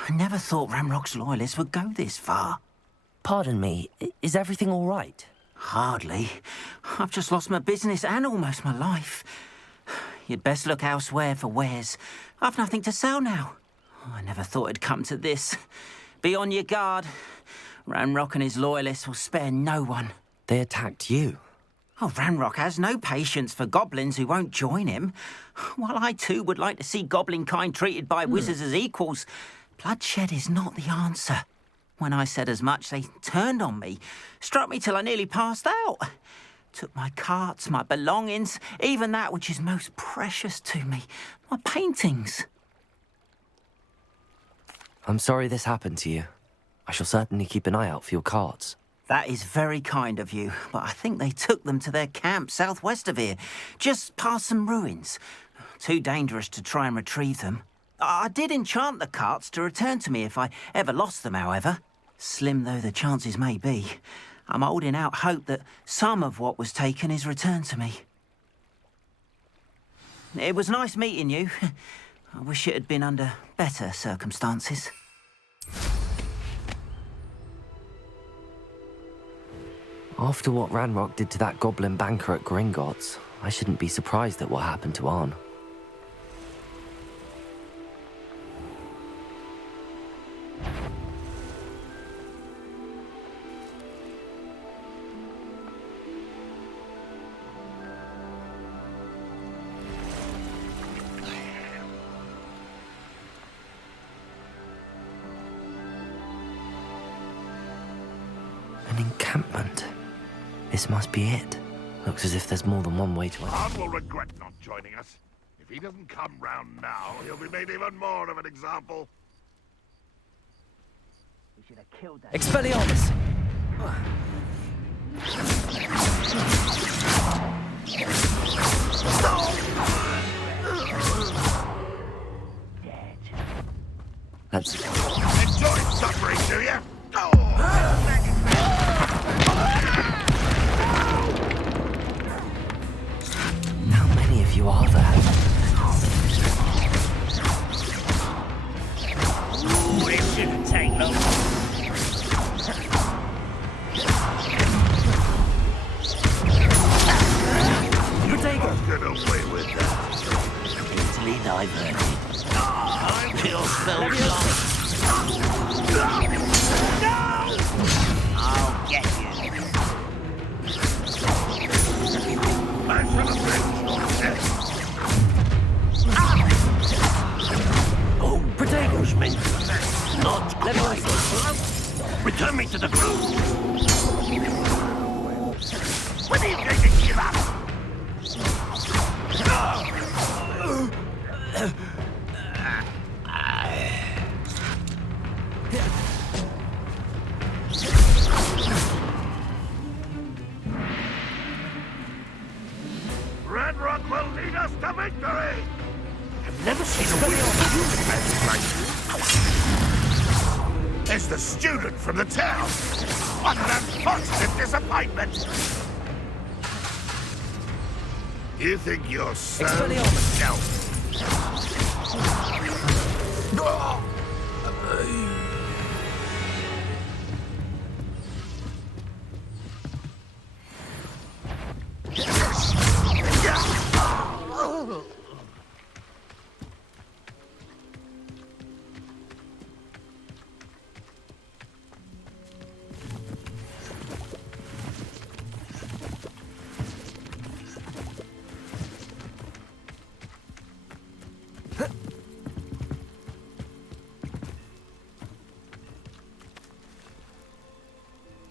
I never thought Ramrock's loyalists would go this far. Pardon me, is everything all right? Hardly. I've just lost my business and almost my life. You'd best look elsewhere for wares. I've nothing to sell now. I never thought it'd come to this. Be on your guard. Ranrock and his loyalists will spare no one. They attacked you. Oh, Ranrock has no patience for goblins who won't join him. While I too would like to see goblin kind treated by wizards as equals, bloodshed is not the answer. When I said as much, they turned on me, struck me till I nearly passed out. Took my carts, my belongings, even that which is most precious to me, my paintings. I'm sorry this happened to you. I shall certainly keep an eye out for your carts. That is very kind of you, but I think they took them to their camp southwest of here, just past some ruins. Too dangerous to try and retrieve them. I did enchant the carts to return to me if I ever lost them, however. Slim though the chances may be, I'm holding out hope that some of what was taken is returned to me. It was nice meeting you. I wish it had been under better circumstances. After what Ranrock did to that goblin banker at Gringotts, I shouldn't be surprised at what happened to Arn. An encampment. This must be it. Looks as if there's more than one way to enter. Arn will regret not joining us. If he doesn't come round now, he'll be made even more of an example. We should have killed that. Expelliarmus! Let's enjoy suffering, do you? How many of you are there? Ooh, it shouldn't take long. Get away with that. Easily diverted. I feel so lost. I'll get you. Oh, potatoes, men. Not quite. Return me to the crew. When are you going to give up? Ranrock will lead us to victory! I've never seen a wizard use magic like this. There's the student from the town. What an unfortunate disappointment! You think you're so... No.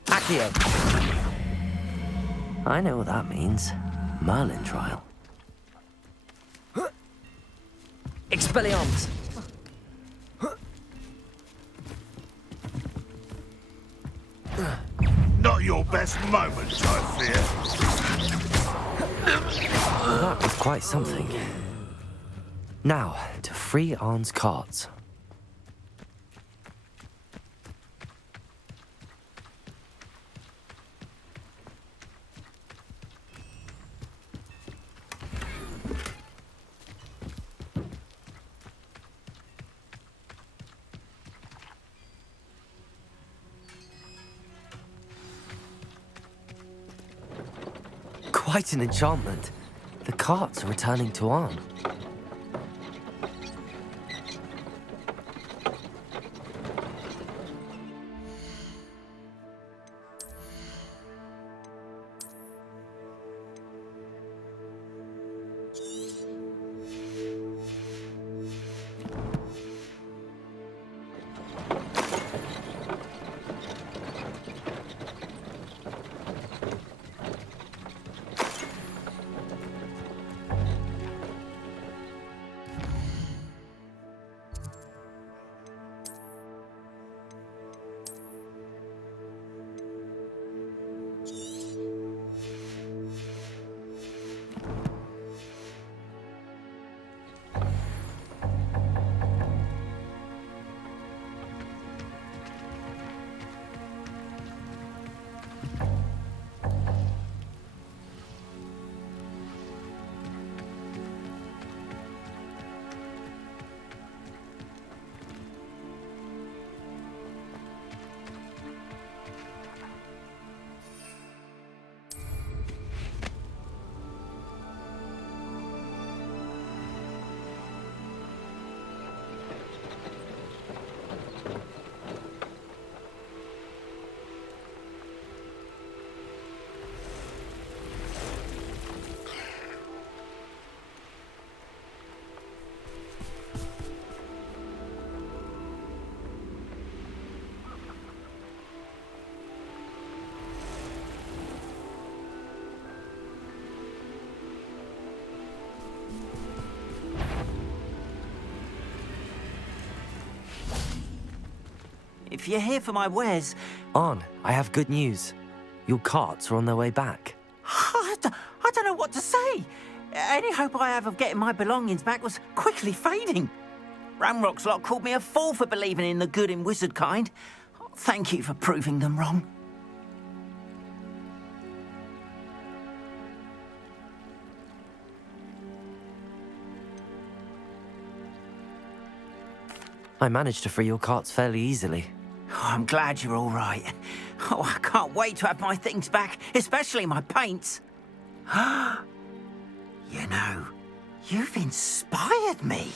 Accio. I know what that means. Merlin trial. Expelliarmus! Not your best moment, I fear. Well, that was quite something. Now, to free Arn's carts. Quite an enchantment. The carts are returning to Arn. if you're here for my wares... Arn, I have good news. Your carts are on their way back. I don't know what to say. Any hope I have of getting my belongings back was quickly fading. Ramrock's lot called me a fool for believing in the good in wizard kind. Thank you for proving them wrong. I managed to free your carts fairly easily. Oh, I'm glad you're all right. Oh, I can't wait to have my things back, especially my paints. You know, you've inspired me.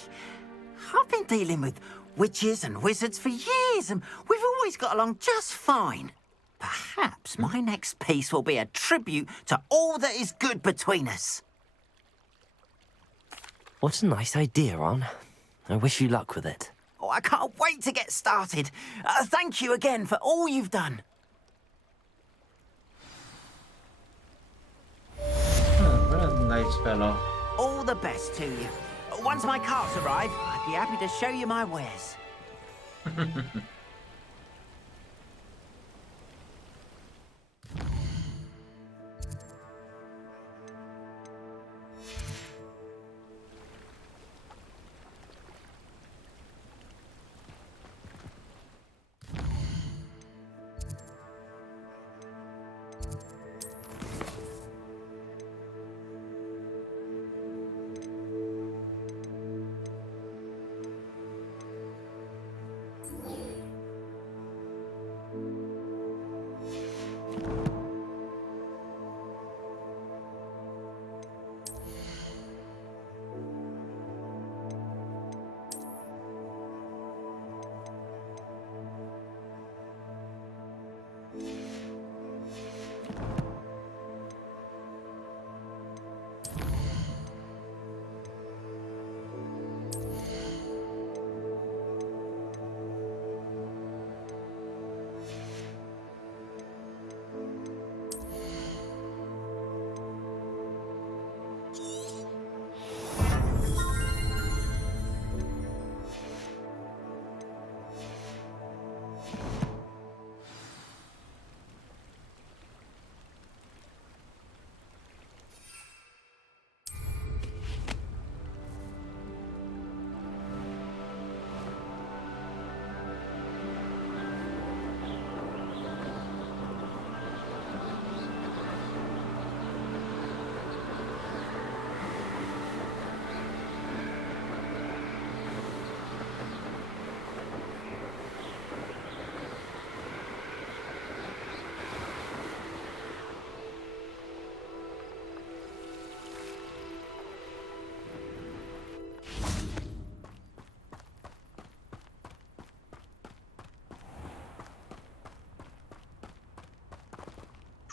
I've been dealing with witches and wizards for years, and we've always got along just fine. Perhaps my next piece will be a tribute to all that is good between us. What a nice idea, Arn. I wish you luck with it. Oh, I can't wait to get started. Thank you again for all you've done. What a nice fellow. All the best to you. Once my carts arrive, I'd be happy to show you my wares.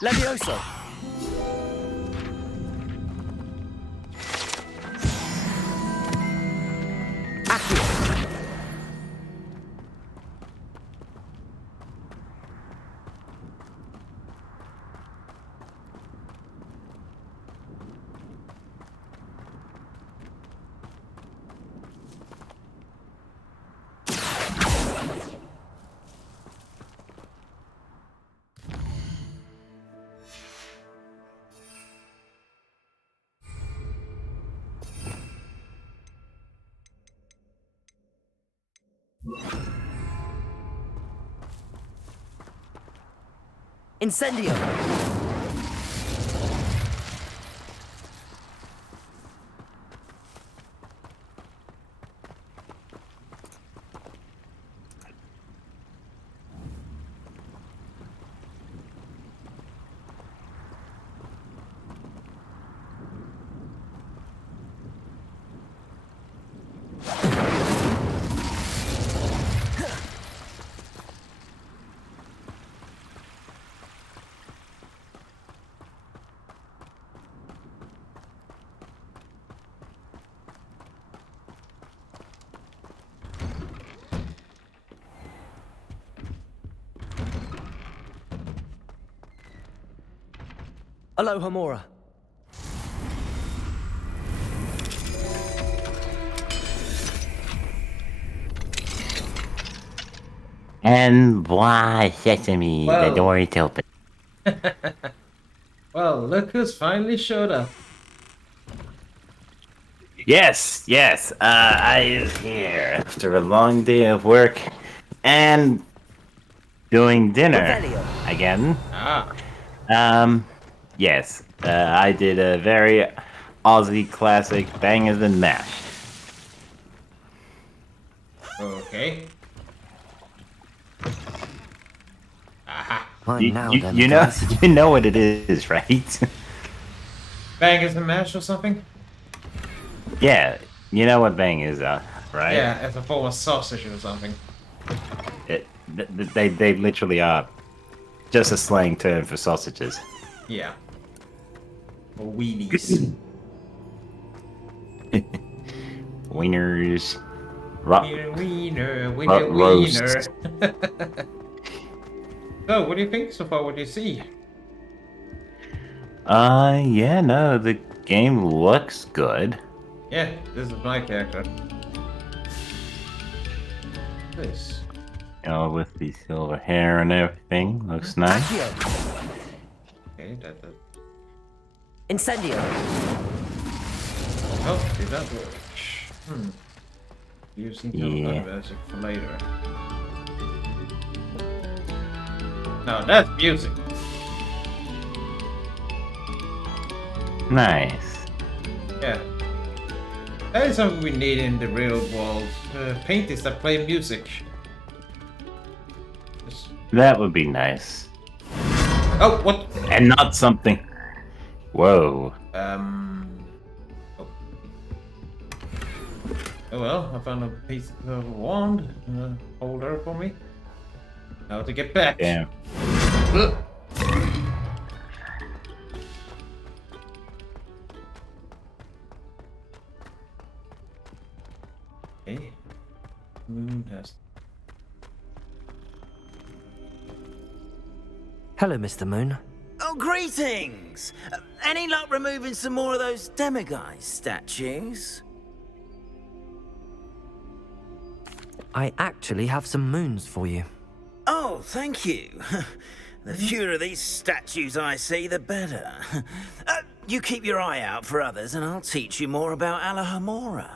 Levioso! Incendio! Aloha Mora. And why, Sesame, the Well. door is open. Well, look who's finally showed up. Yes, yes, I is here after a long day of work and doing dinner again. Yes, I did a very Aussie classic bangers and mash. Okay. Aha. You know, you know what it is, right? Bangers and mash or something? Yeah, you know what bang is, right? Yeah, as a form of sausage or something. They literally are just a slang term for sausages. Yeah. Or weenies. Wieners. Wiener. Roast. So, what do you think so far? What do you see? Yeah, no, the game looks good. Yeah, this is my character. This. You know, with the silver hair and everything, looks nice. Okay, that. Incendio. Oh, did that work? Using music for later. No, that's music. Nice. Yeah. That is something we need in the real world. Paintings that play music. That would be nice. Oh, what? And not something. Whoa. Oh well, I found a piece of a wand holder for me. Now to get back. Damn. Okay. Moon test. Hello, Mr. Moon. Oh, greetings! Any luck removing some more of those demiguise statues? I actually have some moons for you. Oh, thank you. The fewer of these statues I see, the better. You keep your eye out for others, and I'll teach you more about Alohomora.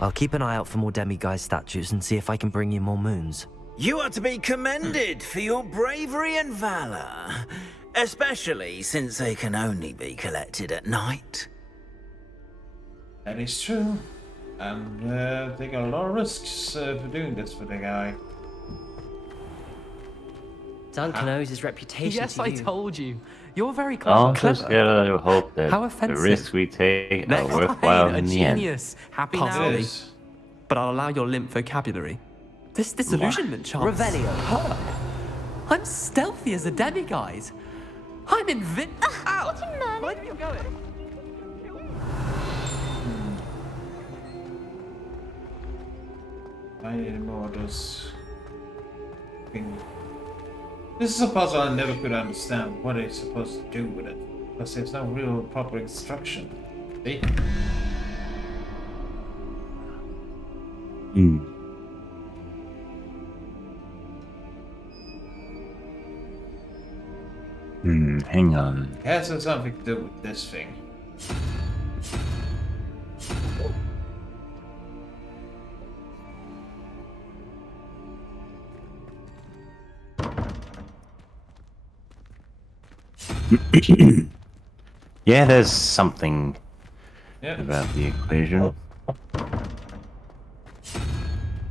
I'll keep an eye out for more demiguise statues and see if I can bring you more moons. You are to be commended for your bravery and valor, especially since they can only be collected at night. That is true. And taking a lot of risks for doing this for the guy. Duncan owes his reputation Yes, to I you. told you. You're very clever. I'll just gotta hope that How the offensive. risks we take are Next worthwhile line, in a the end. genius. Happy Possibly. now. But I'll allow your limp vocabulary. This disillusionment charm. Revelio. I'm stealthy as a demiguise. I'm invincible. Ow! Where are you going? I need more of those things. This is a puzzle I never could understand what it's supposed to do with it. Because there's no real proper instruction. See? Hang on. It has something to do with this thing. Yeah, there's something Yep. about the equation.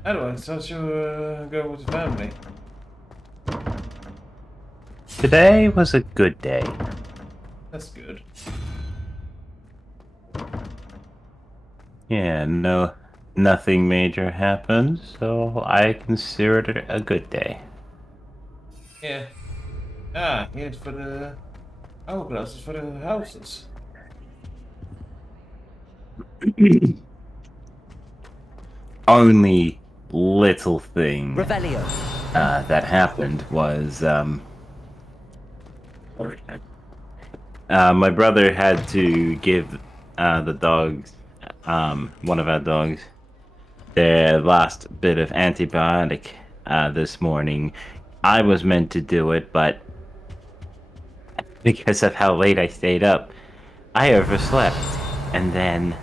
Otherwise, how's your go with the family? Today was a good day. That's good. Yeah, nothing major happened, so I consider it a good day. Yeah. Ah, here's for the hourglasses for the houses. Only little thing Revelio. that happened was my brother had to give the dogs, one of our dogs, the last bit of antibiotic this morning. I was meant to do it, but because of how late I stayed up, I overslept. And then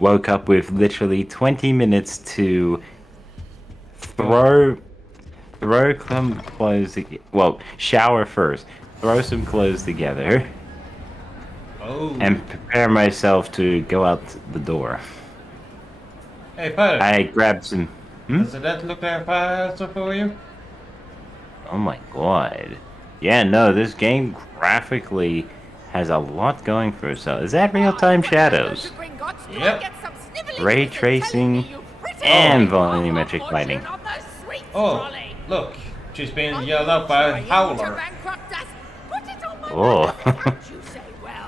woke up with literally 20 minutes to throw some clothes. Well, shower first, throw some clothes together, and prepare myself to go out the door. Hey, pilot. I grabbed some. Does that look like a fire for you? Oh my god. Yeah, no, this game graphically has a lot going for itself. Is that real-time shadows? Yep. Ray tracing and volumetric lighting. Oh, look. She's being yelled at by a howler. Oh.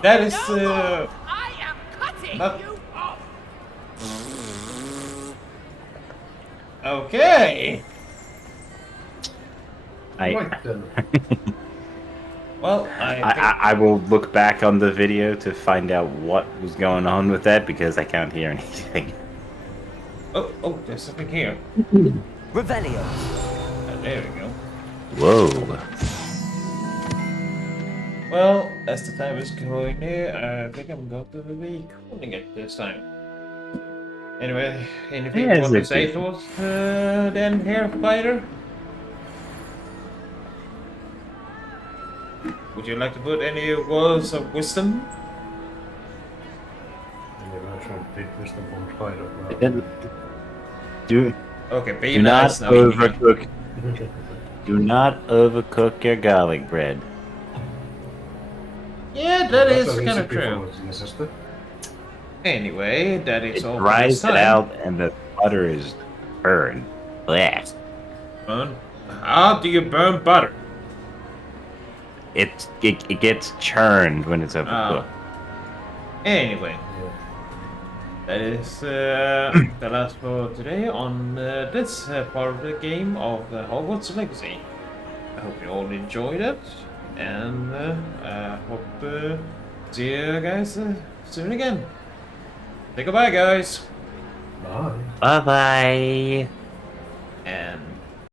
That is, not... Okay. Well, I will look back on the video to find out what was going on with that because I can't hear anything. Oh, there's something here. Revelio. There we go. Whoa. Well, as the time is going near, I think I'm going to be calling it this time. Anyway, anything you want to say to us, then, here, fighter? Would you like to put any words of wisdom? Do not overcook. Do not overcook your garlic bread. Yeah, that is kind of true. Anyway, that is all. It dries it out and the butter is burned. Blast. Burn? How do you burn butter? It gets churned when it's overcooked. Anyway, that is the last for today on this part of the game of Hogwarts Legacy. I hope you all enjoyed it, and I hope see you guys soon again. Say goodbye, guys. Bye bye. And